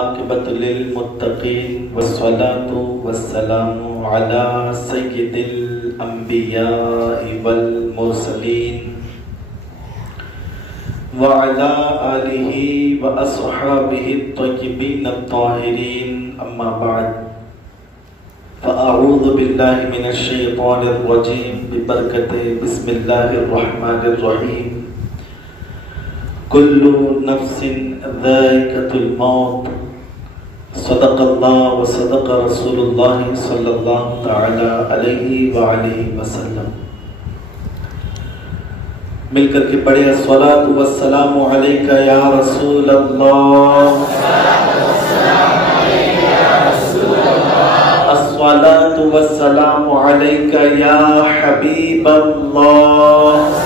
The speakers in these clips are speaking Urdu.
عاقبۃ للمتقین والصلاة والسلام علی سید الانبیاء والمرسلین وعلی آلہ واصحابہ الطیبین الطاہرین، اما بعد فاعوذ باللہ من الشیطان الرجیم ببرکت بسم اللہ الرحمن الرحیم۔ کل نفس ذائقۃ الموت، صدق اللہ و صدق رسول اللہ صلی اللہ تعالی علیہ وآلہ وسلم۔ مل کر کے پڑھے الصلاۃ والسلام علیک یا رسول اللہ، الصلاۃ والسلام علیک یا حبیب اللہ،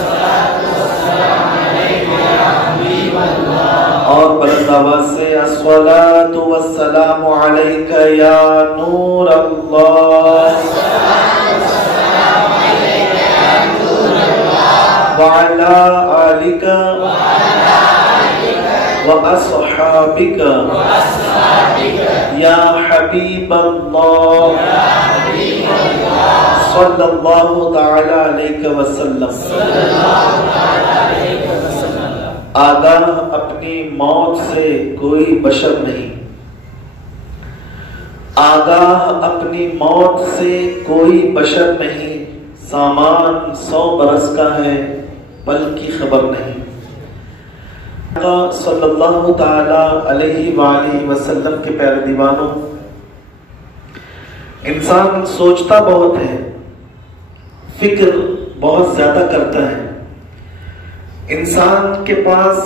اور بلند آواز سے الصلاۃ والسلام علیک یا نور اللہ، وعلی آلک واصحابک یا حبیب اللہ صلی اللہ تعالی علیہ وسلم۔ آگاہ اپنی موت سے کوئی بشر نہیں، آگاہ اپنی موت سے کوئی بشر نہیں، سامان 100 برس کا ہے پل کی خبر نہیں۔ صلی اللہ تعالی علیہ وآلہ وسلم کے پیارے دیوانوں، انسان سوچتا بہت ہے، فکر بہت زیادہ کرتا ہے۔ انسان کے پاس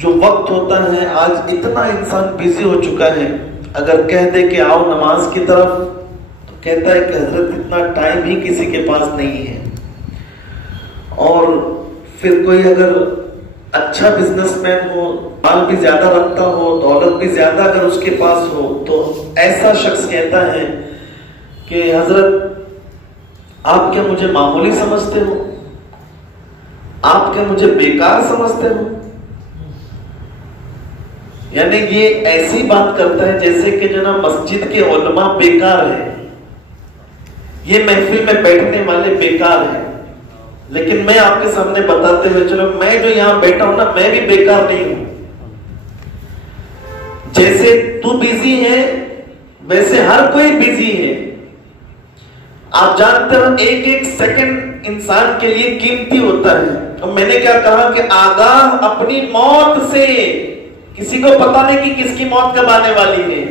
جو وقت ہوتا ہے، آج اتنا انسان بیزی ہو چکا ہے، اگر کہہ دے کہ آؤ نماز کی طرف تو کہتا ہے کہ حضرت اتنا ٹائم ہی کسی کے پاس نہیں ہے۔ اور پھر کوئی اگر اچھا بزنس مین ہو، مال بھی زیادہ رکھتا ہو، دولت بھی زیادہ اگر اس کے پاس ہو، تو ایسا شخص کہتا ہے کہ حضرت آپ کیا مجھے معمولی سمجھتے ہو؟ آپ کیا مجھے بیکار سمجھتے ہو؟ یعنی یہ ایسی بات کرتا ہے جیسے کہ جو نا مسجد کے علماء بیکار ہیں، یہ محفل میں بیٹھنے والے بیکار ہیں۔ لیکن میں آپ کے سامنے بتاتے ہوئے چلو، میں جو یہاں بیٹھا ہوں نا، میں بھی بیکار نہیں ہوں۔ جیسے تو بیزی ہے ویسے ہر کوئی بیزی ہے۔ آپ جانتے ہو ایک ایک سیکنڈ انسان کے لیے قیمتی ہوتا ہے۔ اور میں نے کیا کہا کہ آگاہ اپنی موت سے، کسی کو پتا نہیں کہ کس کی موت کب آنے والی ہے،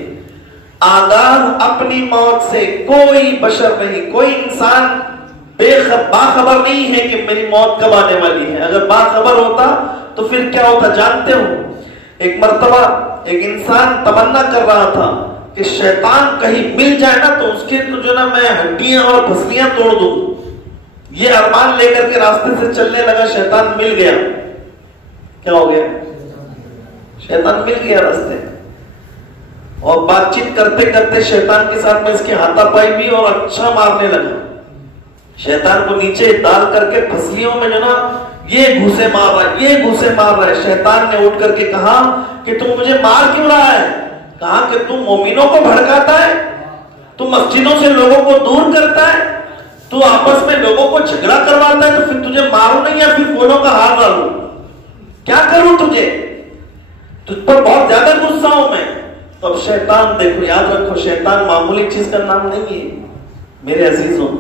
آگاہ اپنی موت سے کوئی بشر نہیں، کوئی انسان باخبر نہیں ہے کہ میری موت کب آنے والی ہے۔ اگر باخبر ہوتا تو پھر کیا ہوتا جانتے ہو؟ ایک مرتبہ ایک انسان تمنا کر رہا تھا کہ شیطان کہیں مل جائے نا تو اس کے تو جو نا میں ہڈیاں اور پھسلیاں توڑ دوں۔ یہ ارمان لے کر کے راستے سے چلنے لگا، شیطان مل گیا۔ کیا ہو گیا؟ شیطان مل گیا راستے، اور بات چیت کرتے کرتے شیطان کے ساتھ میں اس کی ہاتھا پائی بھی اور اچھا مارنے لگا۔ شیطان کو نیچے ڈال کر کے پھسلیوں میں جو نا یہ گھوسے مار رہا ہے، یہ گھوسے مار رہا ہے۔ شیطان نے اٹھ کر کے کہا کہ تم مجھے مار کیوں رہا ہے؟ کہا کہ تم مومنوں کو بھڑکاتا ہے، تم مسجدوں سے لوگوں کو دور کرتا ہے، تو آپس میں لوگوں کو جھگڑا کرواتا ہے، تو پھر تجھے ماروں نہیں یا پھر فونوں کا ہار ڈالوں؟ کیا کروں تجھے؟ تجھ پر بہت زیادہ غصہ ہوں میں۔ تو اب شیطان، دیکھو یاد رکھو، شیطان معمولی چیز کا نام نہیں ہے میرے عزیزوں۔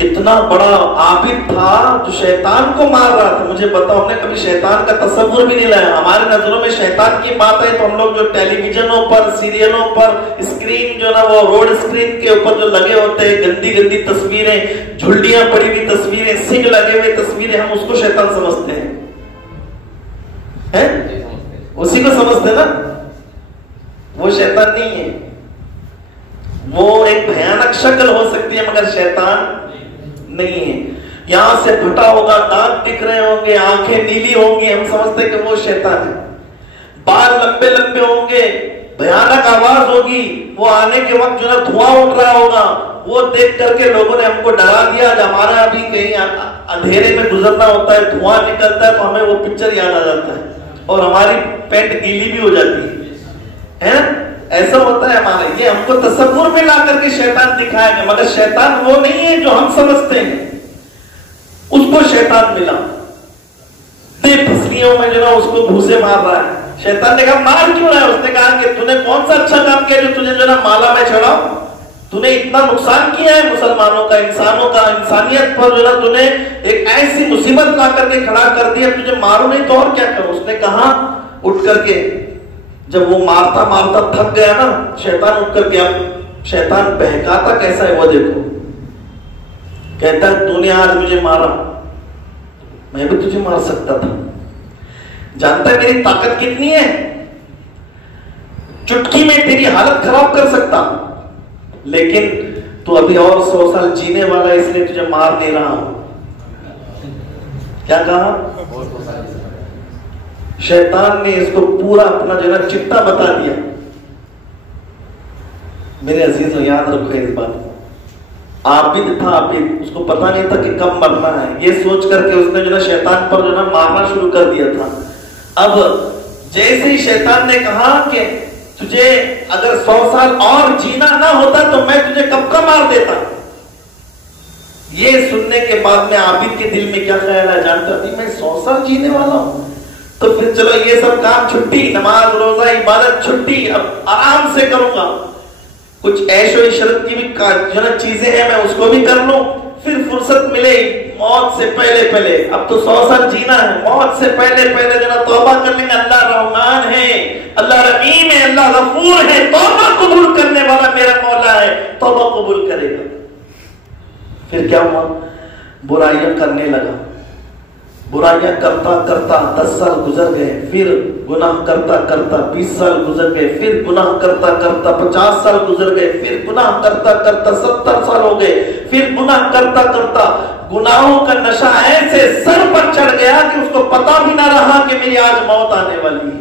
اتنا بڑا عابد تھا جو شیطان کو مار رہا تھا۔ مجھے بتاؤ، ہم نے کبھی شیطان کا تصور بھی نہیں لایا۔ ہمارے نظروں میں شیطان کی بات ہے تو ہم لوگ جو ٹیلی ویژنوں پر، سیریلوں پر، اسکرین جو نا وہ روڈ اسکرین کے اوپر جو لگے ہوتے ہیں، گندی گندی تصویریں، جھلڈیاں پڑی ہوئی تصویریں، سنگ لگے ہوئے تصویریں، ہم اس کو شیطان سمجھتے ہیں۔ اسی کو سمجھتے نا، وہ شیطان نہیں ہے۔ وہ ایک بھیانک شکل ہو سکتی ہے مگر شیطان نہیں ہے۔ یہاں سے پھٹا ہوگا، دانت دکھ رہے ہوں گے، آنکھیں نیلی ہوں گی، ہم سمجھتے کہ وہ شیطان ہے۔ بال لمبے لمبے ہوں گے، بھیانک آواز ہوگی، وہ آنے کے وقت جو ہے دھواں اٹھ رہا ہوگا، وہ دیکھ کر کے لوگوں نے ہم کو ڈرا دیا۔ جب ہمارا ابھی کہیں اندھیرے میں گزرنا ہوتا ہے، دھواں نکلتا ہے تو ہمیں وہ پکچر یاد آ جاتا ہے۔ اور ہماری پینٹ گیلی بھی ہو جاتی ہے نا؟ ایسا ہوتا ہے ہمارا. یہ ہم کو تصور میں لا کر کے شیطان دکھایا گیا، مگر شیطان وہ نہیں ہے جو ہم سمجھتے ہیں. اس کو شیطان ملا بے پھسلیوں میں جو نا اس کو گھوسے مار رہا ہے. شیطان نے کہا مار کیوں رہا ہے؟ اس نے کہا کہ تو نے کون سا اچھا کام کیا جو تجھے جو نا مالا میں چڑھاؤں؟ تو نے اتنا نقصان کیا ہے مسلمانوں کا، انسانوں کا، انسانیت پر جو نا تو نے ایک ایسی مصیبت لا کر کے کھڑا کر دیا، تجھے مارو نہیں تو اور کیا کرو؟ اس نے کہا اٹھ کر کے، جب وہ مارتا مارتا تھک گیا نا شیطان، اٹھ کر کے، اب شیطان بہکاتا کیسا ہے وہ دیکھو. کہتا ہے تو نے آج مجھے مارا، میں بھی تجھے مار سکتا تھا. جانتا ہے میری طاقت کتنی ہے؟ چٹکی میں تیری حالت خراب کر سکتا، لیکن تو ابھی اور 100 سال جینے والا، اس لیے تجھے مار نہیں رہا ہوں. کیا کہا؟ شیطان نے اس کو پورا اپنا جو ہے نا چٹا بتا دیا. میرے عزیزوں یاد رکھو اس بات کو. عابد تھا، عابد، اس کو پتا نہیں تھا کہ کب مرنا ہے. یہ سوچ کر کے اس نے جو نا شیطان پر جو نا مارنا شروع کر دیا تھا. اب جیسے ہی شیطان نے کہا کہ تجھے اگر 100 سال اور جینا نہ ہوتا تو میں تجھے کب کا مار دیتا. یہ سننے کے بعد میں عابد کے دل میں کیا خیال ہے جانتا نہیں، میں 100 سال جینے والا ہوں تو پھر چلو یہ سب کام چھٹی، نماز روزہ عبادت چھٹی، اب آرام سے کروں گا. کچھ عیش و عشرت کی بھی جو نا چیزیں ہیں میں اس کو بھی کر لوں، پھر فرصت ملے موت سے پہلے پہلے. اب تو 100 سال جینا ہے، موت سے پہلے پہلے جو نا توبہ کر لیں گے. اللہ رحمان ہے، اللہ رحیم ہے، اللہ غفور ہے، توبہ قبول کرنے والا میرا مولا ہے، توبہ قبول کرے گا. پھر کیا ہوا؟ برائیاں کرنے لگا. برائیاں کرتا کرتا 10 سال گزر گئے، پھر گناہ کرتا کرتا 20 سال گزر گئے، پھر گناہ کرتا کرتا 50 سال گزر گئے، پھر گناہ کرتا کرتا 70 سال ہو گئے، پھر گناہ کرتا کرتا گناہوں کا نشہ ایسے سر پر چڑھ گیا کہ اس کو پتا بھی نہ رہا کہ میری آج موت آنے والی ہے.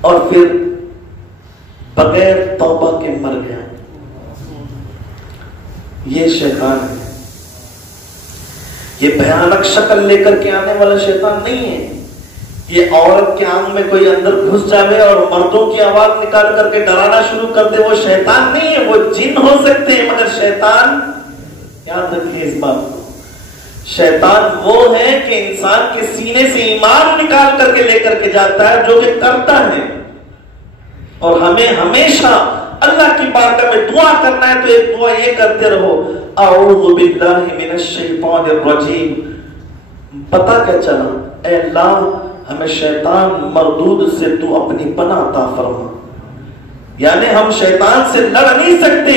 اور پھر بغیر توبہ کے مر گیا. یہ شیطان ہے. یہ بھیانک شکل لے کر کے آنے والا شیطان نہیں ہے. یہ عورت کے آنکھ میں کوئی اندر گھس جاوے اور مردوں کی آواز نکال کر کے ڈرانا شروع کر دے، وہ شیطان نہیں ہے. وہ جن ہو سکتے ہیں مگر شیطان، یاد رکھیے اس بات کو، شیطان وہ ہے کہ انسان کے سینے سے ایمان نکال کر کے لے کر کے جاتا ہے جو کہ کرتا ہے. اور ہمیں ہمیشہ اللہ کی بارگاہ میں دعا کرنا ہے تو ایک دعا یہ کرتے رہو، اعوذ باللہ من الشیطان الرجیم. پتہ کیا چلا؟ اے اللہ ہمیں شیطان مردود سے تو اپنی پناہ عطا فرما. یعنی ہم شیطان سے لڑ نہیں سکتے،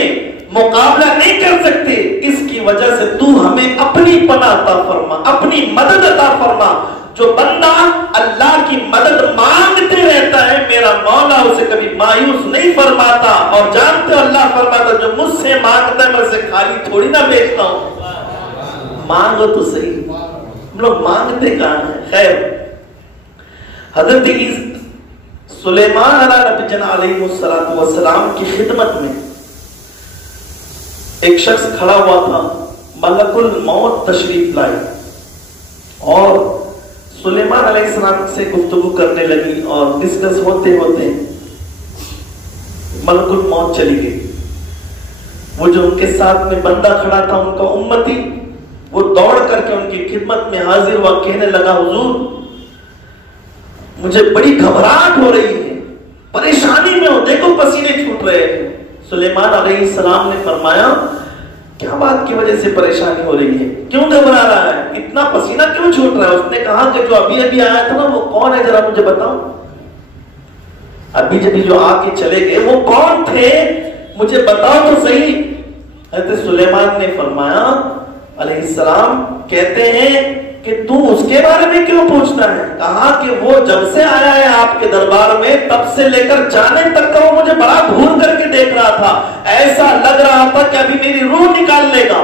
مقابلہ نہیں کر سکتے، اس کی وجہ سے تو ہمیں اپنی پناہ عطا فرما، اپنی مدد عطا فرما. جو بندہ اللہ کی مدد مانگتے رہتا ہے میرا مولا اسے کبھی مایوس نہیں فرماتا. اور جانتے ہو اللہ فرماتا جو مجھ سے مانگتا ہے میں اسے خالی تھوڑی نہ بیچتا ہوں. مانگو تو صحیح. ہم لوگ مانگتے کہاں ہیں؟ خیر، حضرت سلیمان علیہ السلام کی خدمت میں ایک شخص کھڑا ہوا تھا. ملک الموت تشریف لائے اور سلیمان علیہ السلام سے گفتگو کرنے لگی اور ڈسکس ہوتے ہوتے ملک الموت چلی گئی. وہ جو ان کے ساتھ میں بندہ کھڑا تھا ان کا امتی، وہ دوڑ کر کے ان کی خدمت میں حاضر ہوا، کہنے لگا حضور مجھے بڑی گھبراہٹ ہو رہی ہے، پریشانی میں ہوں، دیکھو پسینے چھوٹ رہے ہیں. سلیمان علیہ السلام نے فرمایا کیا بات کی وجہ سے پریشانی ہو رہی ہے، کیوں گھبرا رہا ہے، اتنا پسینہ کیوں چھوٹ رہا ہے؟ اس نے کہا کہ جو ابھی ابھی آیا تھا نا وہ کون ہے ذرا مجھے بتاؤ. ابھی جب جو آ کے چلے گئے وہ کون تھے مجھے بتاؤ تو صحیح. حضرت سلیمان نے فرمایا علیہ السلام کہتے ہیں کہ تو اس کے بارے میں کیوں پوچھتا ہے؟ کہا کہ وہ جب سے آیا ہے آپ کے دربار میں تب سے لے کر جانے تک کا وہ مجھے بڑا گھور کر کے دیکھ رہا تھا، ایسا لگ رہا تھا کہ ابھی میری روح نکال لے گا،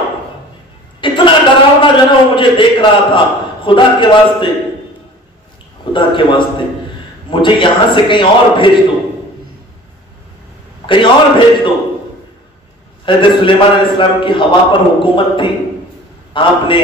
اتنا ڈراونا جو ہے وہ مجھے دیکھ رہا تھا. خدا کے واسطے، خدا کے واسطے مجھے یہاں سے کہیں اور بھیج دو، کہیں اور بھیج دو. حضرت سلیمان علیہ السلام کی ہوا پر حکومت تھی. آپ نے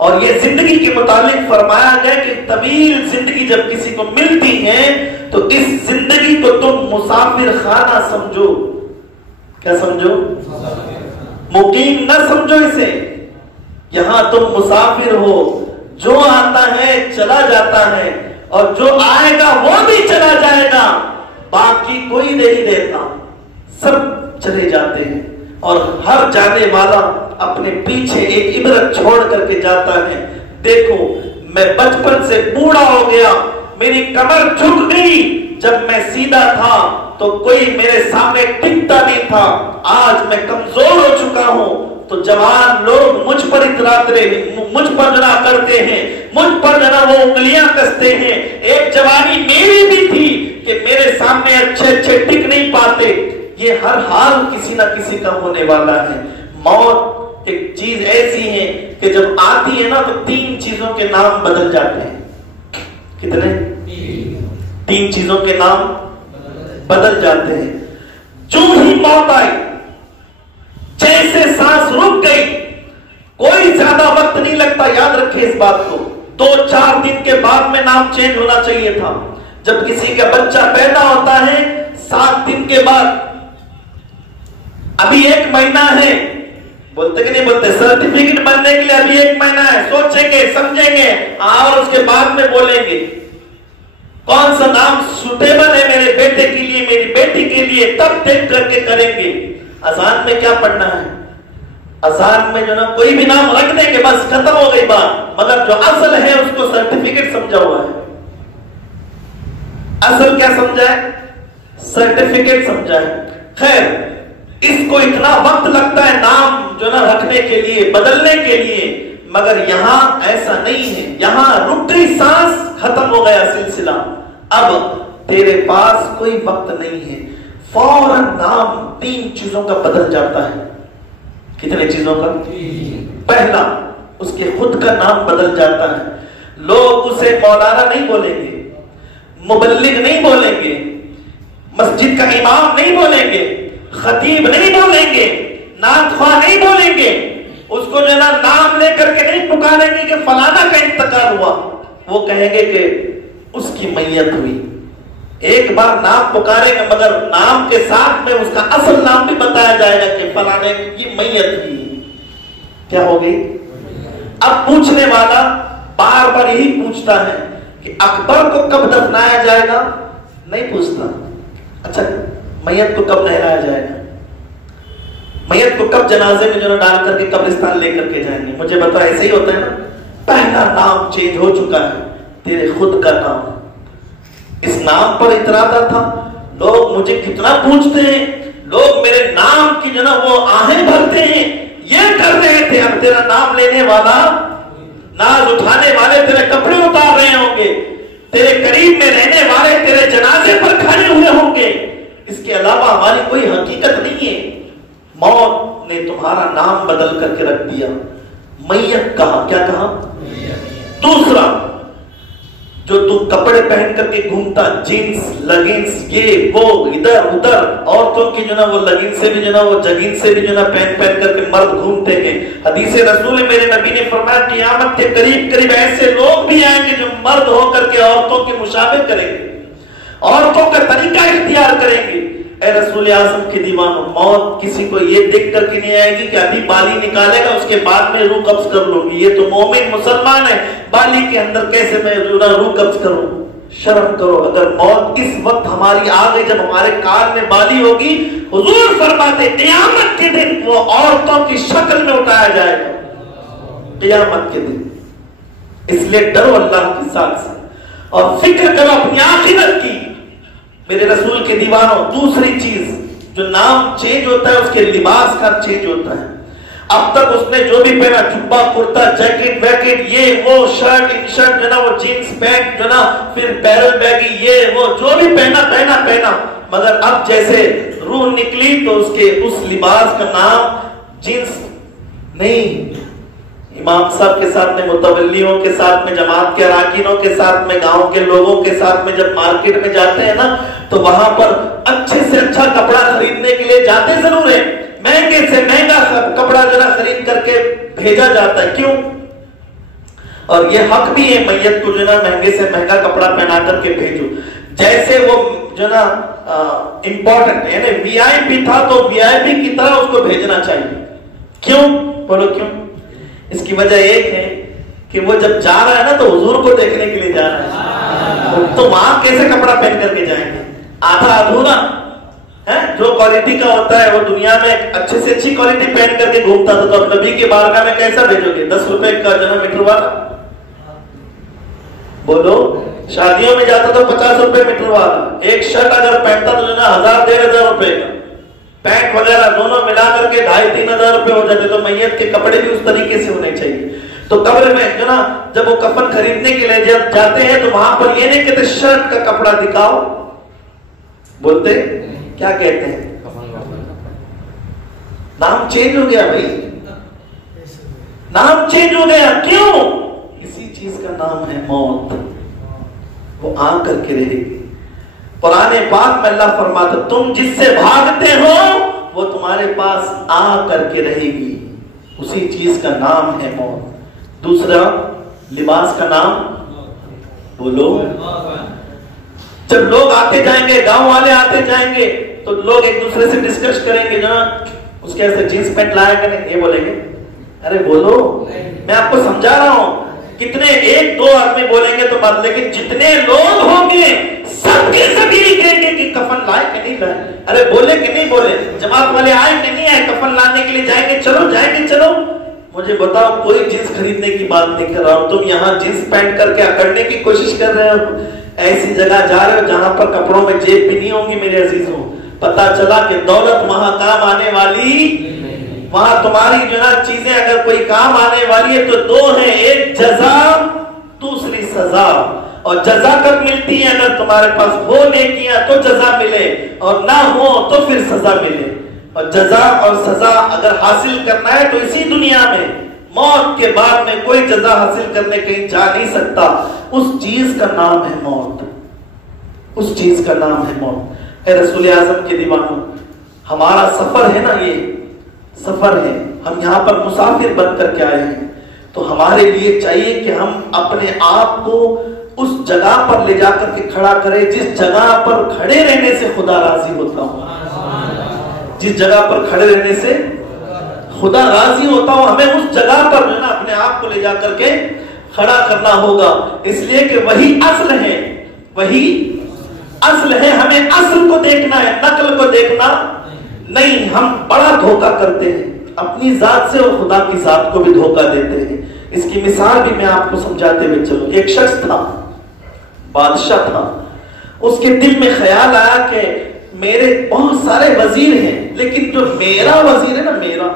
اور یہ زندگی کے متعلق فرمایا گیا کہ طویل زندگی جب کسی کو ملتی ہے تو اس زندگی کو تم مسافر خانہ سمجھو. کیا سمجھو؟ مقیم نہ سمجھو اسے. یہاں تم مسافر ہو، جو آتا ہے چلا جاتا ہے اور جو آئے گا وہ بھی چلا جائے گا، باقی کوئی نہیں رہتا، سب چلے جاتے ہیں. اور ہر جانے والا اپنے پیچھے ایک عبرت چھوڑ کر کے جاتا ہے. دیکھو میں بچپن سے بوڑھا ہو گیا، میری کمر جھک گئی، جب میں سیدھا تھا تو کوئی میرے سامنے ٹکتا نہیں تھا. آج میں کمزور ہو چکا ہوں تو جوان لوگ مجھ پر اتراتے ہیں، مجھ پر جنا کرتے ہیں، مجھ پر جنا وہ انگلیاں کستے ہیں. ایک جوانی میری بھی تھی کہ میرے سامنے اچھے اچھے ٹک نہیں پاتے. یہ ہر حال کسی نہ کسی کا ہونے والا ہے. موت ایک چیز ایسی ہے کہ جب آتی ہے نا تو 3 چیزوں کے نام بدل جاتے ہیں. کتنے؟ 3 چیزوں کے نام بدل جاتے ہیں. جو ہی موت آئی، جیسے سانس رک گئی، کوئی زیادہ وقت نہیں لگتا. یاد رکھیں اس بات کو. 2-4 دن کے بعد میں نام چینج ہونا چاہیے تھا. جب کسی کا بچہ پیدا ہوتا ہے 7 دن کے بعد، ابھی 1 مہینہ ہے، بولتے کہ نہیں بولتے؟ سرٹیفکیٹ بننے کے لیے ابھی 1 مہینہ ہے، سوچیں گے سمجھیں گے اور اس کے بعد میں بولیں گے کون سا نام سوٹیبل ہے میرے بیٹے کے لیے، میری بیٹی کے لیے، تب دیکھ کر کے کریں گے. اذان میں کیا پڑھنا ہے؟ اذان میں جو نا کوئی بھی نام رکھ دیں گے، بس ختم ہو گئی بات. مگر جو اصل ہے اس کو سرٹیفکیٹ سمجھا ہوا ہے. اصل کیا سمجھا ہے؟ سرٹیفکیٹ سمجھا ہے. خیر، اس کو اتنا وقت لگتا ہے نام جو نا رکھنے کے لیے، بدلنے کے لیے، مگر یہاں ایسا نہیں ہے. یہاں رک گئی سانس، ختم ہو گیا سلسلہ. اب تیرے پاس کوئی وقت نہیں ہے، فوراً نام 3 چیزوں کا بدل جاتا ہے. کتنے چیزوں کا؟ پہلا، اس کے خود کا نام بدل جاتا ہے. لوگ اسے مولانا نہیں بولیں گے، مبلغ نہیں بولیں گے، مسجد کا امام نہیں بولیں گے، خطیب نہیں بولیں گے، نعت خواہ نہیں بولیں گے. اس کو جو ہے نا نام لے کر کے نہیں پکاریں گے کہ فلانا کا انتقال ہوا. وہ کہیں گے کہ اس کی میت ہوئی. ایک بار نام پکارے گا مگر نام کے ساتھ میں اس کا اصل نام بھی بتایا جائے گا کہ فلانے کی میت ہوئی. کیا ہو گئی؟ اب پوچھنے والا بار بار یہی پوچھتا ہے کہ اکبر کو کب دفنایا جائے گا؟ نہیں پوچھتا. اچھا میت کو کب نہلایا جائے گا؟ میت کو کب جنازے میں جو ڈال کر کے قبرستان لے کر کے جائیں گے؟ مجھے بتا. ایسے ہی ہوتا ہے نا. پہلا نام چینج ہو چکا ہے، تیرے خود کا نام. اس نام پر اتراتا تھا. لوگ مجھے کتنا پوچھتے ہیں، لوگ میرے نام کی جو نا وہ آہیں بھرتے ہیں. یہ کر رہے تھے، اب تیرا نام لینے والا، ناز اٹھانے والے تیرے کپڑے اتار رہے ہوں گے، تیرے قریب میں رہنے والے تیرے جنازے پر کھڑے ہوئے ہوں گے. اس کے علاوہ ہماری کوئی حقیقت نہیں ہے. موت نے تمہارا نام بدل کر کے رکھ دیا. میت کہا. کیا کہا؟ دوسرا، جو تو کپڑے پہن کر کے گھومتا، جینس لگینس یہ وہ ادھر ادھر، عورتوں کی جو نا وہ لگین سے بھی جو نا وہ جگین سے بھی جو نا پہن کر کے مرد گھومتے ہیں. حدیث رسول میرے نبی نے فرمایا قیامت کے قریب قریب ایسے لوگ بھی آئیں گے جو مرد ہو کر کے عورتوں کے مشابہ کریں گے، عورتوں کا طریقہ اختیار کریں گے. اے رسول اعظم کے دیوانوں، موت کسی کو یہ دیکھ کر کے نہیں آئے گی کہ ابھی بالی نکالے گا اس کے بعد میں روح قبض کر لوں گی. یہ تو مومن مسلمان ہے، بالی کے اندر کیسے میں روح قبض کروں؟ شرم کرو. اگر موت اس وقت ہماری آ گئی جب ہمارے کان میں بالی ہوگی، حضور فرماتے قیامت کے دن وہ عورتوں کی شکل میں اٹھایا جائے گا. قیامت کے دن. اس لیے ڈرو اللہ کی ذات سے اور فکر کرو اپنی آخرت کی. میرے رسول کے دیوانوں، دوسری چیز جو نام چینج ہوتا ہے اس کے لباس کا چینج ہوتا ہے. اب تک اس نے جو بھی پہنا، جبا کرتا جیکٹ ویکٹ یہ وہ شرٹ ان شرٹ جو نا وہ جینس پینٹ جو نا پھر بیرل بیگی یہ وہ جو بھی پہنا، مگر اب جیسے روح نکلی تو اس لباس کا نام جینس نہیں. امام صاحب کے ساتھ میں، متولیوں کے ساتھ میں، جماعت کے اراکینوں کے ساتھ میں، گاؤں کے لوگوں کے ساتھ میں جب مارکیٹ میں جاتے ہیں نا تو وہاں پر اچھے سے اچھا کپڑا خریدنے کے لیے جاتے ضرور ہیں، مہنگے سے مہنگا کپڑا جو نا خرید کر کے بھیجا جاتا ہے. کیوں؟ اور یہ حق بھی ہے میت کو جو نا مہنگے سے مہنگا کپڑا پہنا کر کے بھیجو. جیسے وہ جو نا امپورٹنٹ یعنی وی آئی پی تھا تو وی آئی پی کی طرح اس کو بھیجنا چاہیے. کیوں بولو کیوں؟ اس کی وجہ ایک ہے کہ وہ جب جا رہا ہے نا تو حضور کو دیکھنے کے لیے جا رہا ہے. تو وہاں کیسے کپڑا پہن کر کے جائیں گے؟ آدھا ادھورا ہے. جو کوالٹی کا ہوتا ہے وہ دنیا میں اچھے سے اچھی کوالٹی پہن کر کے گھومتا تھا, تو نبی کے بارگاہ میں کیسا بھیجو گے؟ 10 روپے کا جو نا میٹر والا. بولو شادیوں میں جاتا تو 50 روپے میٹر والا. ایک شرٹ اگر پہنتا تو جو نا 1000-1500 روپے کا. پینٹ وغیرہ دونوں ملا کر کے 2500-3000 روپے ہو جاتے. تو میت کے کپڑے بھی اس طریقے سے ہونے چاہیے. تو قبر میں جو نا جب وہ کفن خریدنے کے لیے جب جاتے ہیں تو وہاں پر یہ نہیں کہتے شرٹ کا کپڑا دکھاؤ, بولتے کیا کہتے ہیں؟ نام چینج ہو گیا بھائی, نام چینج ہو گیا. کیوں؟ اسی چیز کا نام ہے موت. وہ آ کر کے رہے گی. قرآن پاک میں اللہ فرماتا تم جس سے بھاگتے ہو وہ تمہارے پاس آ کر کے رہے گی. اسی چیز کا نام ہے موت. دوسرا لباس کا نام بولو. جب لوگ آتے جائیں گے, گاؤں والے آتے جائیں گے, تو لوگ ایک دوسرے سے ڈسکس کریں گے نا اس کے ایسے جینس پینٹ لایا کریں. یہ بولیں گے ارے بولو, میں آپ کو سمجھا رہا ہوں. کتنے 1-2 آدمی بولیں گے تو بات, لیکن جتنے لوگ ہوں گے سب کے سبھی کہیں گے کہ کفن لائے کہ نہیں لائے. ارے بولے کہ نہیں بولے, جماعت والے آئے کہ نہیں آئے, کفن لانے کے لیے جائیں گے, چلو جائیں گے. چلو مجھے بتاؤ, کوئی جنس خریدنے کی بات نہیں کر رہا ہوں. تم یہاں جنس پینٹ کر کے اکڑنے کی کوشش کر رہے ہو. ایسی جگہ جا رہے ہو جہاں پر کپڑوں میں جیب بھی نہیں ہوگی میرے عزیزوں. پتا چلا کہ دولت وہاں کام آنے والی, وہاں تمہاری جو نا چیزیں اگر کوئی کام آنے والی ہے تو 2 ہیں, ایک جزا دوسری سزا. اور جزا کب ملتی ہے؟ اگر تمہارے پاس ہو نیکیاں تو جزا ملے, اور نہ ہو تو پھر سزا ملے. اور جزا اور سزا اگر حاصل کرنا ہے تو اسی دنیا میں, موت کے بعد میں کوئی جزا حاصل کرنے کہیں جا نہیں سکتا. اس چیز کا نام ہے موت. اس چیز کا نام ہے موت. اے رسول اعظم کے دیوانوں, ہمارا سفر ہے نا, یہ سفر ہے, ہم یہاں پر مسافر بن کر کے آئے ہیں. تو ہمارے لیے چاہیے کہ ہم اپنے آپ کو اس جگہ پر لے جا کر کے کھڑا کریں جس جگہ پر کھڑے رہنے سے خدا راضی ہوتا ہوں. جس جگہ پر کھڑے رہنے سے خدا راضی ہوتا ہوں, ہمیں اس جگہ پر جو نا اپنے آپ کو لے جا کر کے کھڑا کرنا ہوگا. اس لیے کہ وہی اصل ہے, وہی اصل ہے. ہمیں اصل کو دیکھنا ہے, نقل کو دیکھنا نہیں. ہم بڑا دھوکہ کرتے ہیں اپنی ذات سے, اور خدا کی ذات کو بھی دھوکہ دیتے ہیں. اس کی مثال بھی میں آپ کو سمجھاتے ہوئے چلوں. ایک شخص تھا, بادشاہ تھا. اس کے دل میں خیال آیا کہ میرے بہت سارے وزیر ہیں, لیکن جو میرا وزیر ہے نا, میرا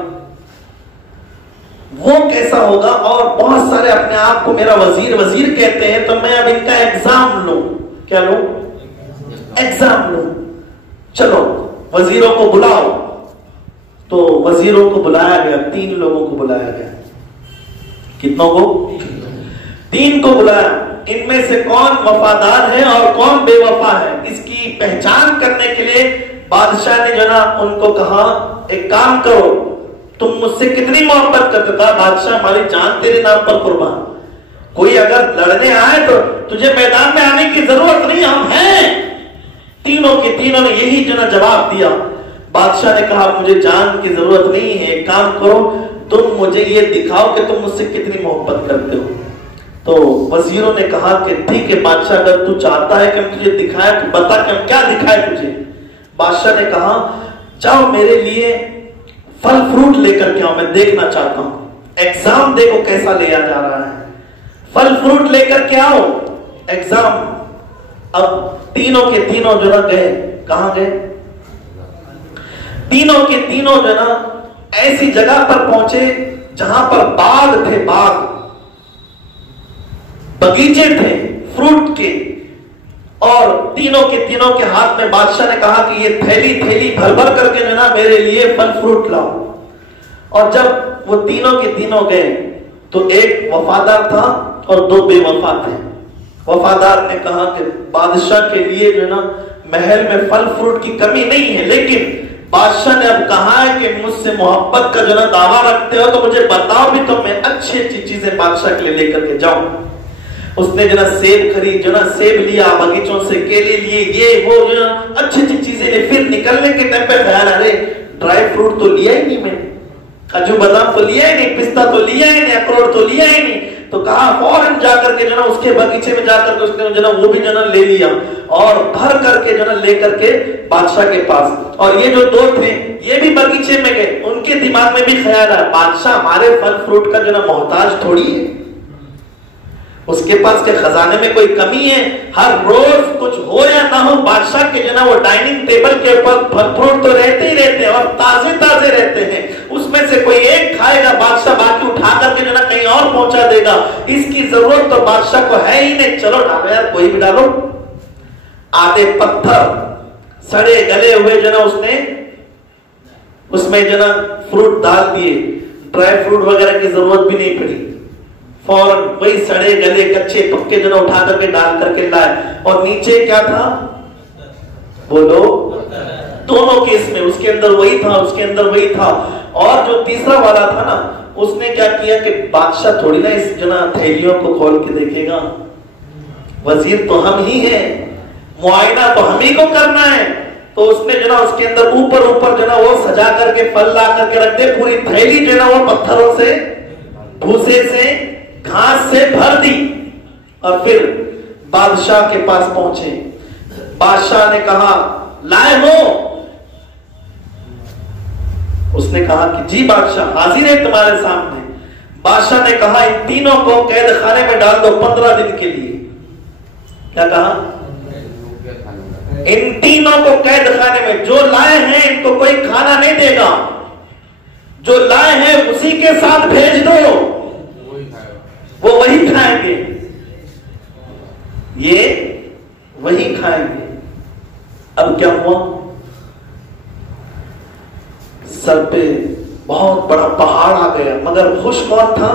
وہ کیسا ہوگا. اور بہت سارے اپنے آپ کو میرا وزیر وزیر کہتے ہیں, تو میں اب ان کا ایگزام لوں. کیا لوں؟ ایگزام لوں. چلو وزیروں کو بلاؤ. تو وزیروں کو بلایا گیا, 3 لوگوں کو بلایا گیا. کتنوں کو؟ 3 کو بلایا. ان میں سے کون وفادار ہے اور کون بے وفا ہے, اس کی پہچان کرنے کے لیے بادشاہ نے جو نا ان کو کہا ایک کام کرو, تم مجھ سے کتنی محبت کرتے. کہا بادشاہ ہماری جان تیرے نام پر قربان. کوئی اگر لڑنے آئے تو تجھے میدان میں آنے کی ضرورت نہیں, ہم ہیں. تینوں کے تینوں نے یہی جو نا جواب دیا. بادشاہ نے کہا مجھے جان کی ضرورت نہیں ہے, ایک کام کرو تم مجھے یہ دکھاؤ کہ تم مجھ سے کتنی محبت کرتے ہو. تو وزیروں نے کہا کہ ٹھیک ہے بادشاہ, اگر تو چاہتا ہے کہ ہم تجھے دکھائیں تو بتا کہ ہم کیا دکھائیں تجھے. بادشاہ نے کہا جاؤ میرے لیے پھل فروٹ لے کر کے آؤ, میں دیکھنا چاہتا ہوں. ایگزام دیکھو کیسا لیا جا رہا ہے. پھل فروٹ لے کر کے آؤ, ایگزام. اب تینوں کے تینوں جو نا گئے. کہاں گئے؟ تینوں کے تینوں جو نا ایسی جگہ پر پہنچے جہاں پر باغ تھے, باغ بغیچے تھے فروٹ کے. اور تینوں کے تینوں کے ہاتھ میں بادشاہ نے کہا کہ یہ تھیلی تھیلی بھر بھر کر کے نا میرے لیے پھل فروٹ لاؤ. اور جب وہ تینوں کے تینوں گئے تو ایک وفادار تھا اور 2 بے وفا تھے. وفادار نے کہا کہ بادشاہ کے لیے جو نا محل میں پھل فروٹ کی کمی نہیں ہے, لیکن بادشاہ نے اب کہا ہے کہ مجھ سے محبت کا جو نا دعویٰ رکھتے ہو تو مجھے بتاؤ بھی تو میں اچھی اچھی چیزیں بادشاہ کے لیے لے کر کے جاؤں. اس نے جو نا سیب خرید، جو نا سیب لیا باغیچوں سے، کیلے لیے، یہ وہ جو نا اچھی اچھی چیزیں لے. پھر نکلنے کے ٹائم پہ خیال ارے ڈرائی فروٹ تو لیا ہی نہیں، میں کاجو بادام تو لیا ہی نہیں، پستہ تو لیا ہی نہیں، اخروٹ تو لیا ہی نہیں. تو کہا فوراً جا کر کے جو نا اس کے باغیچے میں جا کر کے اس نے جو نا وہ بھی جو نا لے لیا اور بھر کر کے جو نا لے کر کے بادشاہ کے پاس. اور یہ جو دو تھے یہ بھی باغیچے میں گئے، ان کے دماغ میں بھی خیال ہے بادشاہ ہمارے پھل فروٹ کا جو نا محتاج تھوڑی ہے، اس کے پاس کے خزانے میں کوئی کمی ہے؟ ہر روز کچھ ہو یا نہ ہو بادشاہ کے جو نا وہ ڈائننگ ٹیبل کے اوپر پھل فروٹ تو رہتے ہی رہتے ہیں اور تازے تازے رہتے ہیں. اس میں سے کوئی ایک کھائے گا بادشاہ باقی اٹھا کر کے جو نا کہیں اور پہنچا دے گا. اس کی ضرورت تو بادشاہ کو ہے ہی نہیں. چلو ڈالو یار کوئی بھی ڈالو. آدھے پتھر سڑے گلے ہوئے جو نا اس میں جو نا فروٹ ڈال دیے. ڈرائی فروٹ وغیرہ کی ضرورت بھی نہیں پڑی، فوراً وہی سڑے گلے کچے پکے جو نا اٹھا کر کے ڈال کر کے لائے. اور نیچے کیا تھا بولو؟ دونوں کیس میں اس کے اندر وہی تھا، اس کے اندر وہی تھا. اور جو تیسرا والا تھا نا اس نے کیا کیا کہ بادشاہ تھوڑی نا اس جو نا تھیلیوں کو کھول کے دیکھے گا، وزیر تو ہم ہی ہیں، معائنہ تو ہم ہی کو کرنا ہے. تو اس نے جو نا اس کے اندر اوپر جو نا وہ سجا کر کے پھل لا کر کے رکھ دے. پوری تھیلی جو نا وہ پتھروں سے، بھوسے سے، گھاس سے بھر دی. اور پھر بادشاہ کے پاس پہنچے. بادشاہ نے کہا لائے ہو؟ اس نے کہا کہ جی بادشاہ حاضر ہے تمہارے سامنے. بادشاہ نے کہا ان تینوں کو قید خانے میں ڈال دو 15 دن کے لیے. کیا کہا؟ ان تینوں کو قید خانے میں. جو لائے ہیں ان کو کوئی کھانا نہیں دے گا، جو لائے ہیں اسی کے ساتھ بھیج دو، وہ وہی کھائیں گے، یہ وہی کھائیں گے. اب کیا ہوا؟ سر پہ بہت بڑا پہاڑ آ گیا. مگر خوش کون تھا؟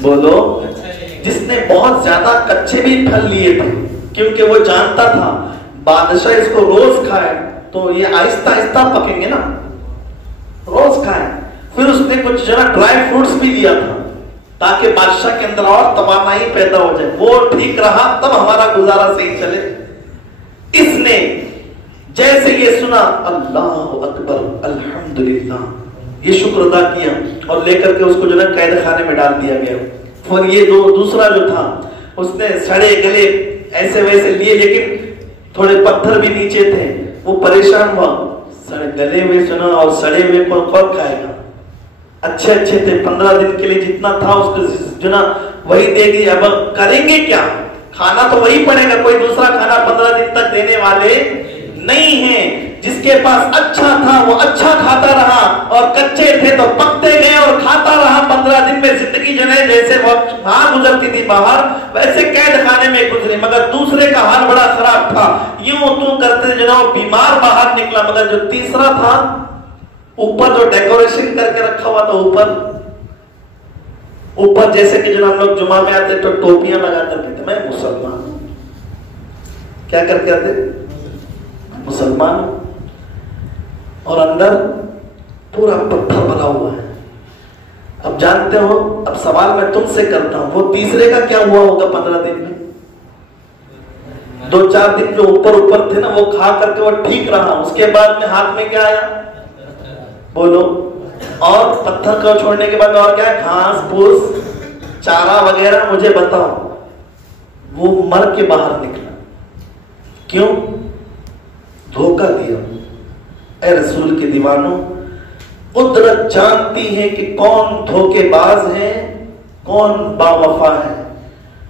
بولو، جس نے بہت زیادہ کچے بھی پھل لیے تھے، کیونکہ وہ جانتا تھا بادشاہ اس کو روز کھائے تو یہ آہستہ آہستہ پکیں گے نا، روز کھائے. پھر اس نے کچھ جو نا ڈرائی فروٹس بھی لیا تھا تاکہ بادشاہ کے اندر اور توانائی پیدا ہو جائے، وہ ٹھیک رہا تب ہمارا گزارا صحیح چلے. اس نے جیسے یہ سنا اللہ اکبر الحمدللہ، یہ شکر ادا کیا اور لے کر کے اس کو جو نا قید خانے میں ڈال دیا گیا. اور یہ دوسرا جو تھا اس نے سڑے گلے ایسے ویسے لیے لیکن تھوڑے پتھر بھی نیچے تھے. وہ پریشان ہوا، سڑے گلے ہوئے سنا اور سڑے ہوئے کون کھائے گا؟ اچھے اچھے تھے، 15 دن کے لیے جتنا تھا اس کو جو نا وہی دے دی. اب کریں گے کیا؟ کھانا تو وہی پڑے گا، کوئی دوسرا کھانا 15 دن تک دینے والے نہیں ہیں. جس کے پاس اچھا تھا وہ اچھا کھاتا رہا اور کچے تھے تو پکتے گئے اور کھاتا رہا. 15 دن میں زندگی جو ہے جیسے وہاں گزرتی تھی باہر ویسے قید خانے میں گزری. مگر دوسرے کا حال بڑا خراب تھا، یوں تو کرتے جو نا وہ بیمار باہر نکلا. مگر جو تیسرا تھا اوپر جو ڈیکوریشن کر کے رکھا ہوا تھا، اوپر جیسے کہ جو ہم لوگ جمعہ میں آتے تو ٹوپیاں لگا کر کے میں مسلمان ہوں، کیا کر کے آتے؟ مسلمان. اور اندر پورا پتھر بنا ہوا ہے. اب جانتے ہو، اب سوال میں تم سے کرتا ہوں، وہ تیسرے کا کیا ہوا ہوگا 15 دن میں؟ 2-4 دن جو اوپر تھے نا وہ کھا کر کے وہ ٹھیک رہا. اس کے بعد میں ہاتھ میں کیا آیا؟ بولو. اور پتھر کو چھوڑنے کے بعد اور کیا ہے؟ گھاس پھوس چارہ وغیرہ. مجھے بتاؤ وہ مر کے باہر نکلا کیوں؟ دھوکہ دیا. اے رسول کے دیوانوں، قدرت جانتی ہے کہ کون دھوکے باز ہے، کون با وفا ہے.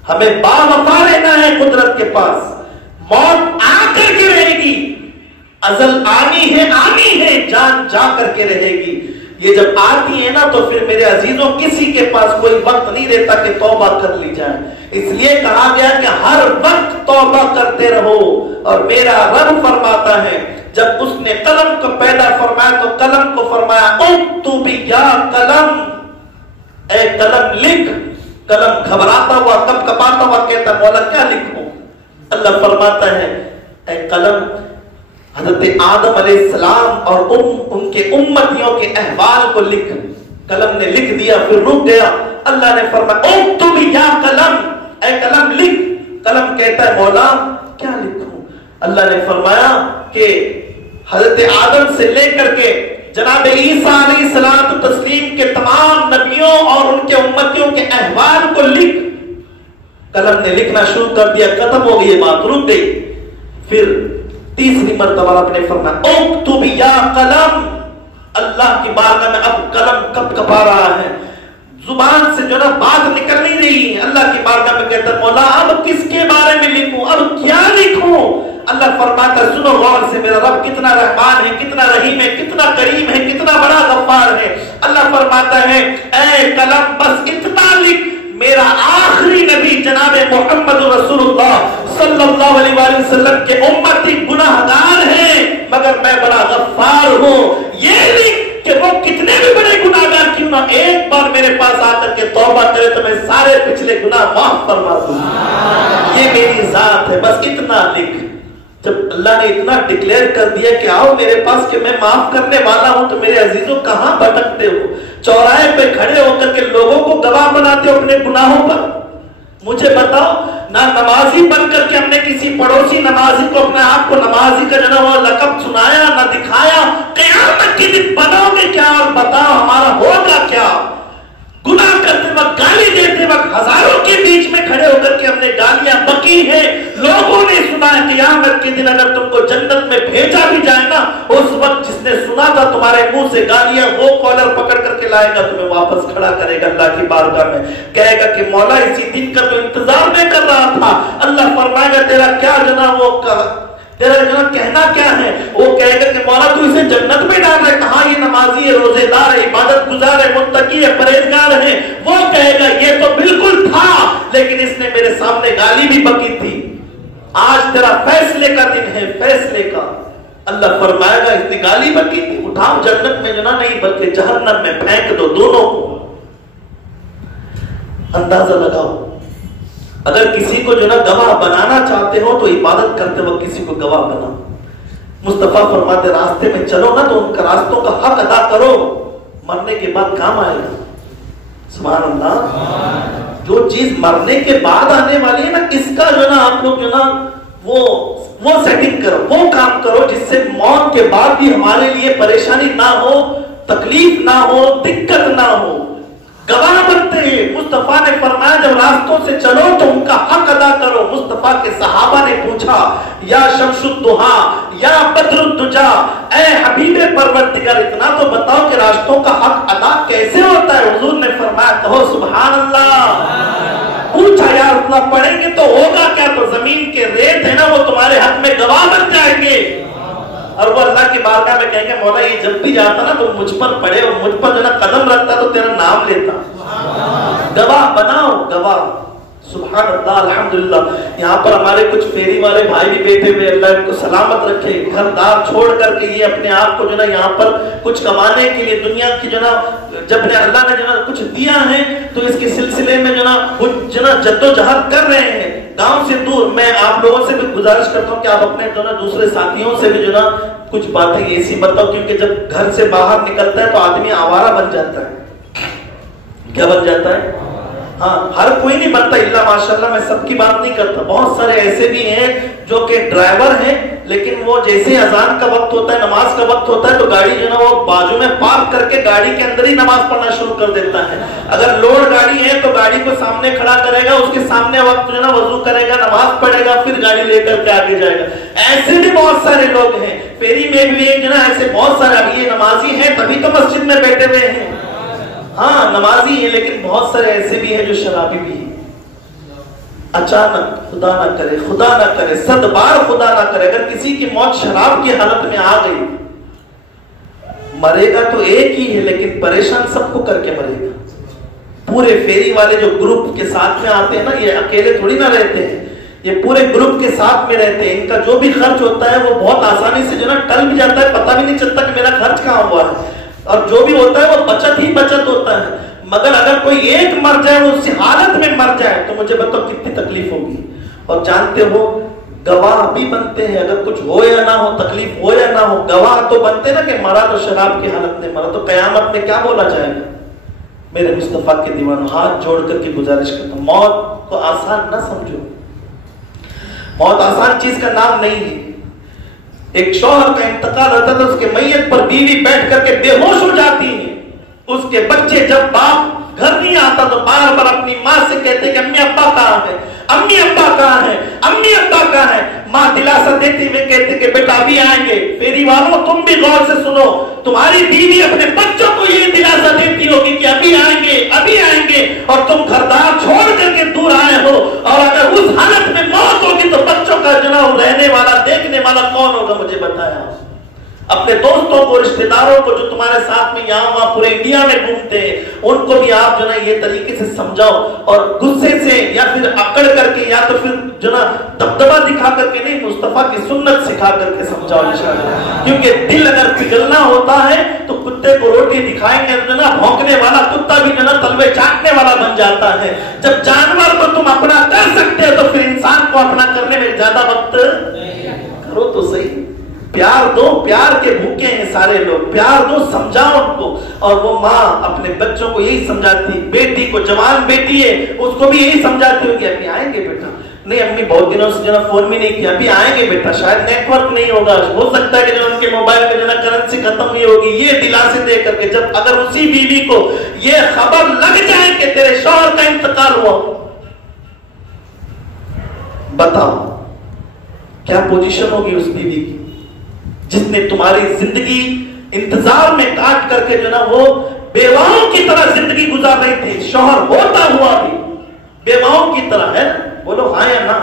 ہمیں با وفا رہنا ہے قدرت کے پاس. موت آ کر کے رہے گی، ازل آنی ہے، جان جا کر کے رہے گی. یہ جب آتی ہے نا تو پھر میرے عزیزوں کسی کے پاس کوئی وقت نہیں رہتا کہ توبہ کر لی جائے. اس لیے کہا گیا کہ ہر وقت توبہ کرتے رہو. اور میرا رب فرماتا ہے جب اس نے قلم کو پیدا فرمایا تو قلم کو فرمایا اکتب یا قلم، اے قلم لکھ. قلم گھبراتا ہوا کب کپاتا ہوا کہتا مولا کیا لکھوں؟ اللہ فرماتا ہے اے قلم حضرت آدم علیہ السلام اور ان کے امتیوں کے احوال کو لکھ، قلم نے لکھ دیا، پھر رک گیا۔ اللہ نے فرمایا اکتب یا قلم، اے قلم لکھ۔ قلم کہتا ہے مولا کیا لکھوں؟ اللہ نے فرمایا کہ حضرت آدم سے لے کر کے جناب عیسیٰ علیہ السلام تسلیم کے تمام نبیوں اور ان کے امتیوں کے احوال کو لکھ۔ قلم نے لکھنا شروع کر دیا، ختم ہو گئی، بات رک گئی۔ پھر تیسری مرتبہ آپ نے فرمایا اکتب یا قلم، اللہ کی بارگاہ میں اب قلم کب کپا رہا ہے، زبان سے جو نا بات نکل نہیں رہی ہے۔ اللہ کی بارگاہ میں کہتا ہے مولا اب کس کے بارے میں لکھوں، اب کیا لکھوں؟ اللہ فرماتا ہے سنو غور سے، میرا رب کتنا رحمان ہے، کتنا رحیم ہے، کتنا کریم ہے، کتنا بڑا غفار ہے۔ اللہ فرماتا ہے اے قلم بس اتنا لکھ، میرا آخری نبی جناب محمد رسول اللہ صلی اللہ علیہ وآلہ وسلم کے امتی گناہگار ہیں، مگر میں بڑا غفار ہوں۔ یہ لکھ کہ وہ کتنے بھی بڑے گناہگار کیوں نہ ایک بار میرے پاس آ کر کے توبہ کرے تو میں سارے پچھلے گناہ معاف فرما دوں۔ یہ میری ذات ہے، بس اتنا لکھ۔ جب اللہ نے اتنا ڈکلیئر کر دیا کہ آؤ میرے پاس کہ میں معاف کرنے والا ہوں، تو میرے عزیزوں کہاں بھٹکتے ہو؟ چوراہے پہ کھڑے ہو کر کے لوگوں کو گواہ بناتے ہو اپنے گناہوں پر؟ مجھے بتاؤ، نہ نمازی بن کر کے ہم نے کسی پڑوسی نمازی کو اپنے آپ کو نمازی کا جو وہ لقب سنایا، نہ دکھایا۔ قیامت کے دن بنو گے کیا اور بتاؤ ہمارا ہوگا کیا؟ گناہ کرتے وقت، گالی دیتے وقت ہزاروں کے بیچ میں کھڑے ہو کر کے ہم نے گالیاں بکی ہیں، لوگوں نے سنا ہے۔ قیامت کے دن اگر تم کو جنت میں بھیجا بھی جائے نا، اس وقت جس نے سنا تھا تمہارے منہ سے گالیاں، وہ کالر پکڑ کر کے لائے گا، تمہیں واپس کھڑا کرے گا اللہ کی بارگاہ میں، کہے گا کہ مولا اسی دن کا تو انتظار میں کر رہا تھا۔ اللہ فرمائے گا تیرا کیا جناب وہ تیرا جناب کہنا کیا ہے؟ وہ کہے گا کہ مولا تو اسے جنت میں ڈال رہے، کہاں یہ نمازی ہے، روزے دار ہے، عبادت گزار ہے، متقی ہے، پرہیزگار ہے۔ وہ کہے گا یہ تو بالکل تھا، لیکن اس نے میرے سامنے گالی بھی بکی تھی۔ آج تیرا فیصلے کا دن ہے، فیصلے کا۔ اللہ فرمائے گا اس نے گالی بکی تھی، اٹھاؤ جنت میں جنا نہیں بلکہ جہنم میں پھینک دو دونوں کو۔ اندازہ لگاؤ، اگر کسی کو جو نا گواہ بنانا چاہتے ہو تو عبادت کرتے وقت کسی کو گواہ بناؤ۔ مصطفیٰ فرماتے راستے میں چلو نا تو ان کا راستوں کا حق ادا کرو، مرنے کے بعد کام آئے گا۔ سبحان اللہ۔ جو چیز مرنے کے بعد آنے والی ہے نا، اس کا جو نا آپ لوگ جو نا وہ سیٹنگ کرو، وہ کام کرو جس سے موت کے بعد بھی ہمارے لیے پریشانی نہ ہو، تکلیف نہ ہو، دقت نہ ہو۔ گواہ بنتے ہیں۔ مصطفیٰ نے فرمایا جب راستوں سے چلو تو ان کا حق ادا کرو۔ مصطفیٰ کے صحابہ نے پوچھا یا شمس الضحیٰ یا بدر الدجا، اے حبیب پروردگار اتنا تو بتاؤ کہ راستوں کا حق ادا کیسے ہوتا ہے؟ حضور نے فرمایا کہو سبحان اللہ۔ پوچھا یا اللہ پڑھیں گے تو ہوگا کیا؟ تو زمین کے ریت ہے نا وہ تمہارے حق میں گواہ بن جائیں گے، اور وہ اللہ کی بارگاہ میں کہیں گے مولا یہ جب بھی جاتا نا تو مجھ پر پڑے اور مجھ پر جو نا قدم رکھتا تو تیرا نام لیتا۔ گواہ بناؤ، گواہ۔ سبحان اللہ، الحمدللہ۔ یہاں پر ہمارے کچھ فیری والے بھائی بھی بیٹھے ہوئے، اللہ ان کو سلامت رکھے، گھر دار چھوڑ کر کے یہ اپنے آپ کو جو نا یہاں پر کچھ کمانے کے لیے دنیا کی جو نا جب نے اللہ نے جو نا کچھ دیا ہے تو اس کے سلسلے میں جو نا جدوجہد کر رہے ہیں گاؤں سے دور۔ میں آپ لوگوں سے بھی گزارش کرتا ہوں کہ آپ اپنے جو نا دوسرے ساتھیوں سے بھی جو نا کچھ باتیں ایسی بتاؤ، کیونکہ جب گھر سے باہر نکلتا ہے تو آدمی آوارہ بن جاتا ہے۔ کیا بن جاتا ہے؟ ہاں، ہر کوئی نہیں بنتا الا ماشاءاللہ، میں سب کی بات نہیں کرتا، بہت سارے ایسے بھی ہیں جو کہ ڈرائیور ہیں لیکن وہ جیسے اذان کا وقت ہوتا ہے، نماز کا وقت ہوتا ہے تو گاڑی جو نا وہ بازو میں پارک کر کے گاڑی کے اندر ہی نماز پڑھنا شروع کر دیتا ہے۔ اگر لوڈ گاڑی ہے تو گاڑی کو سامنے کھڑا کرے گا، اس کے سامنے وقت جو نا وضو کرے گا، نماز پڑھے گا، پھر گاڑی لے کر کے آگے جائے گا۔ ایسے بھی بہت سارے لوگ ہیں، فیری میں بھی ایک جو نا ایسے بہت سارے، اب یہ نمازی ہیں تبھی تو مسجد میں بیٹھے ہوئے ہیں، ہاں نمازی ہیں، لیکن بہت سارے ایسے بھی ہیں جو شرابی بھی ہیں۔ اچانک خدا نہ کرے، خدا نہ کرے، 100 بار خدا نہ کرے، اگر کسی کی موت شراب کی حالت میں آ گئی، مرے گا تو ایک ہی ہے لیکن پریشان سب کو کر کے مرے گا۔ پورے فیری والے جو گروپ کے ساتھ میں آتے ہیں نا، یہ اکیلے تھوڑی نہ رہتے ہیں، یہ پورے گروپ کے ساتھ میں رہتے ہیں۔ ان کا جو بھی خرچ ہوتا ہے وہ بہت آسانی سے جو نا ٹل بھی جاتا ہے، پتہ بھی نہیں چلتا کہ میرا خرچ کہاں ہوا ہے، اور جو بھی ہوتا ہے وہ بچت ہی بچت ہوتا ہے۔ مگر اگر کوئی ایک مر جائے، وہ اسی حالت میں مر جائے تو مجھے بتاؤ کتنی تکلیف ہوگی۔ اور جانتے ہو گواہ بھی بنتے ہیں، اگر کچھ ہو یا نہ ہو، تکلیف ہو یا نہ ہو، گواہ تو بنتے نا کہ مرا تو شراب کی حالت میں مرا، تو قیامت میں کیا بولا جائے گا؟ میرے مصطفیٰ کے دیوانوں، ہاتھ جوڑ کر کے گزارش کرتا ہوں، موت کو آسان نہ سمجھو، موت آسان چیز کا نام نہیں ہے۔ ایک شوہر کا انتقال ہوتا تھا، اس کے میت پر بیوی بیٹھ کر کے بے ہوش ہو جاتی ہے، اس کے بچے جب باپ گھر نہیں آتا تو بار بار اپنی ماں سے کہتے کہ امی ابا کہاں ہے، امی ابا کہاں ہے، امی ابا کہاں ہے؟ ماں دلاسا دیتی ہوئے کہتے کہ بیٹا ابھی آئیں گے۔ فیری والوں تم بھی غور سے سنو، تمہاری بیوی اپنے بچوں کو یہ دلاسا دیتی ہوگی کہ ابھی آئیں گے، ابھی آئیں گے، اور تم گھردار چھوڑ کر کے دور آئے ہو، اور اگر اس حالت میں موت ہوگی تو بچوں کا جناب رہنے والا دیکھنے والا کون ہوگا؟ مجھے بتایا۔ اپنے دوستوں کو، رشتہ داروں کو جو تمہارے ساتھ میں یہاں وہاں پورے انڈیا میں گھومتے ہیں، ان کو بھی آپ جو نا یہ طریقے سے سمجھاؤ، اور غصے سے یا پھر اکڑ کر کے یا تو پھر جو نا دبدبا دکھا کر کے نہیں، مصطفیٰ کی سنت سکھا کر کے سمجھاؤ انشاءاللہ۔ کیونکہ دل اگر پگھلنا ہوتا ہے تو کتے کو روٹی دکھائیں گے جو نا، بھونکنے والا کتا بھی جو نا تلوے چاٹنے والا بن جاتا ہے۔ جب جانور کو تم اپنا کر سکتے ہو تو پھر انسان کو اپنا کرنے میں زیادہ وقت کرو تو صحیح۔ پیار دو، پیار کے بھوکے ہیں سارے لوگ، پیار دو، سمجھاؤ ان کو۔ اور وہ ماں اپنے بچوں کو یہی سمجھاتی، بیٹی کو، جوان بیٹی ہے اس کو بھی یہی سمجھاتی ہو کہ ابھی آئیں گے بیٹا، نہیں امی بہت دنوں سے جو نا فون بھی نہیں کیا، ابھی آئیں گے بیٹا، شاید نیٹ ورک نہیں ہوگا، ہو سکتا ہے کہ جو ان کے موبائل میں جو نا کرنسی ختم ہوئی ہوگی، یہ دلاسے دے کر کے۔ جب اگر اسی بیوی کو یہ خبر لگ جائے کہ تیرے شوہر کا انتقال ہوا، بتاؤ کیا پوزیشن ہوگی اس بیوی کی جس نے تمہاری زندگی انتظار میں کاٹ کر کے جو نا وہ بیواؤں کی طرح زندگی گزار رہی تھی، شوہر ہوتا ہوا بھی بیواؤں کی طرح ہے۔ بولو ہاں یا نہ؟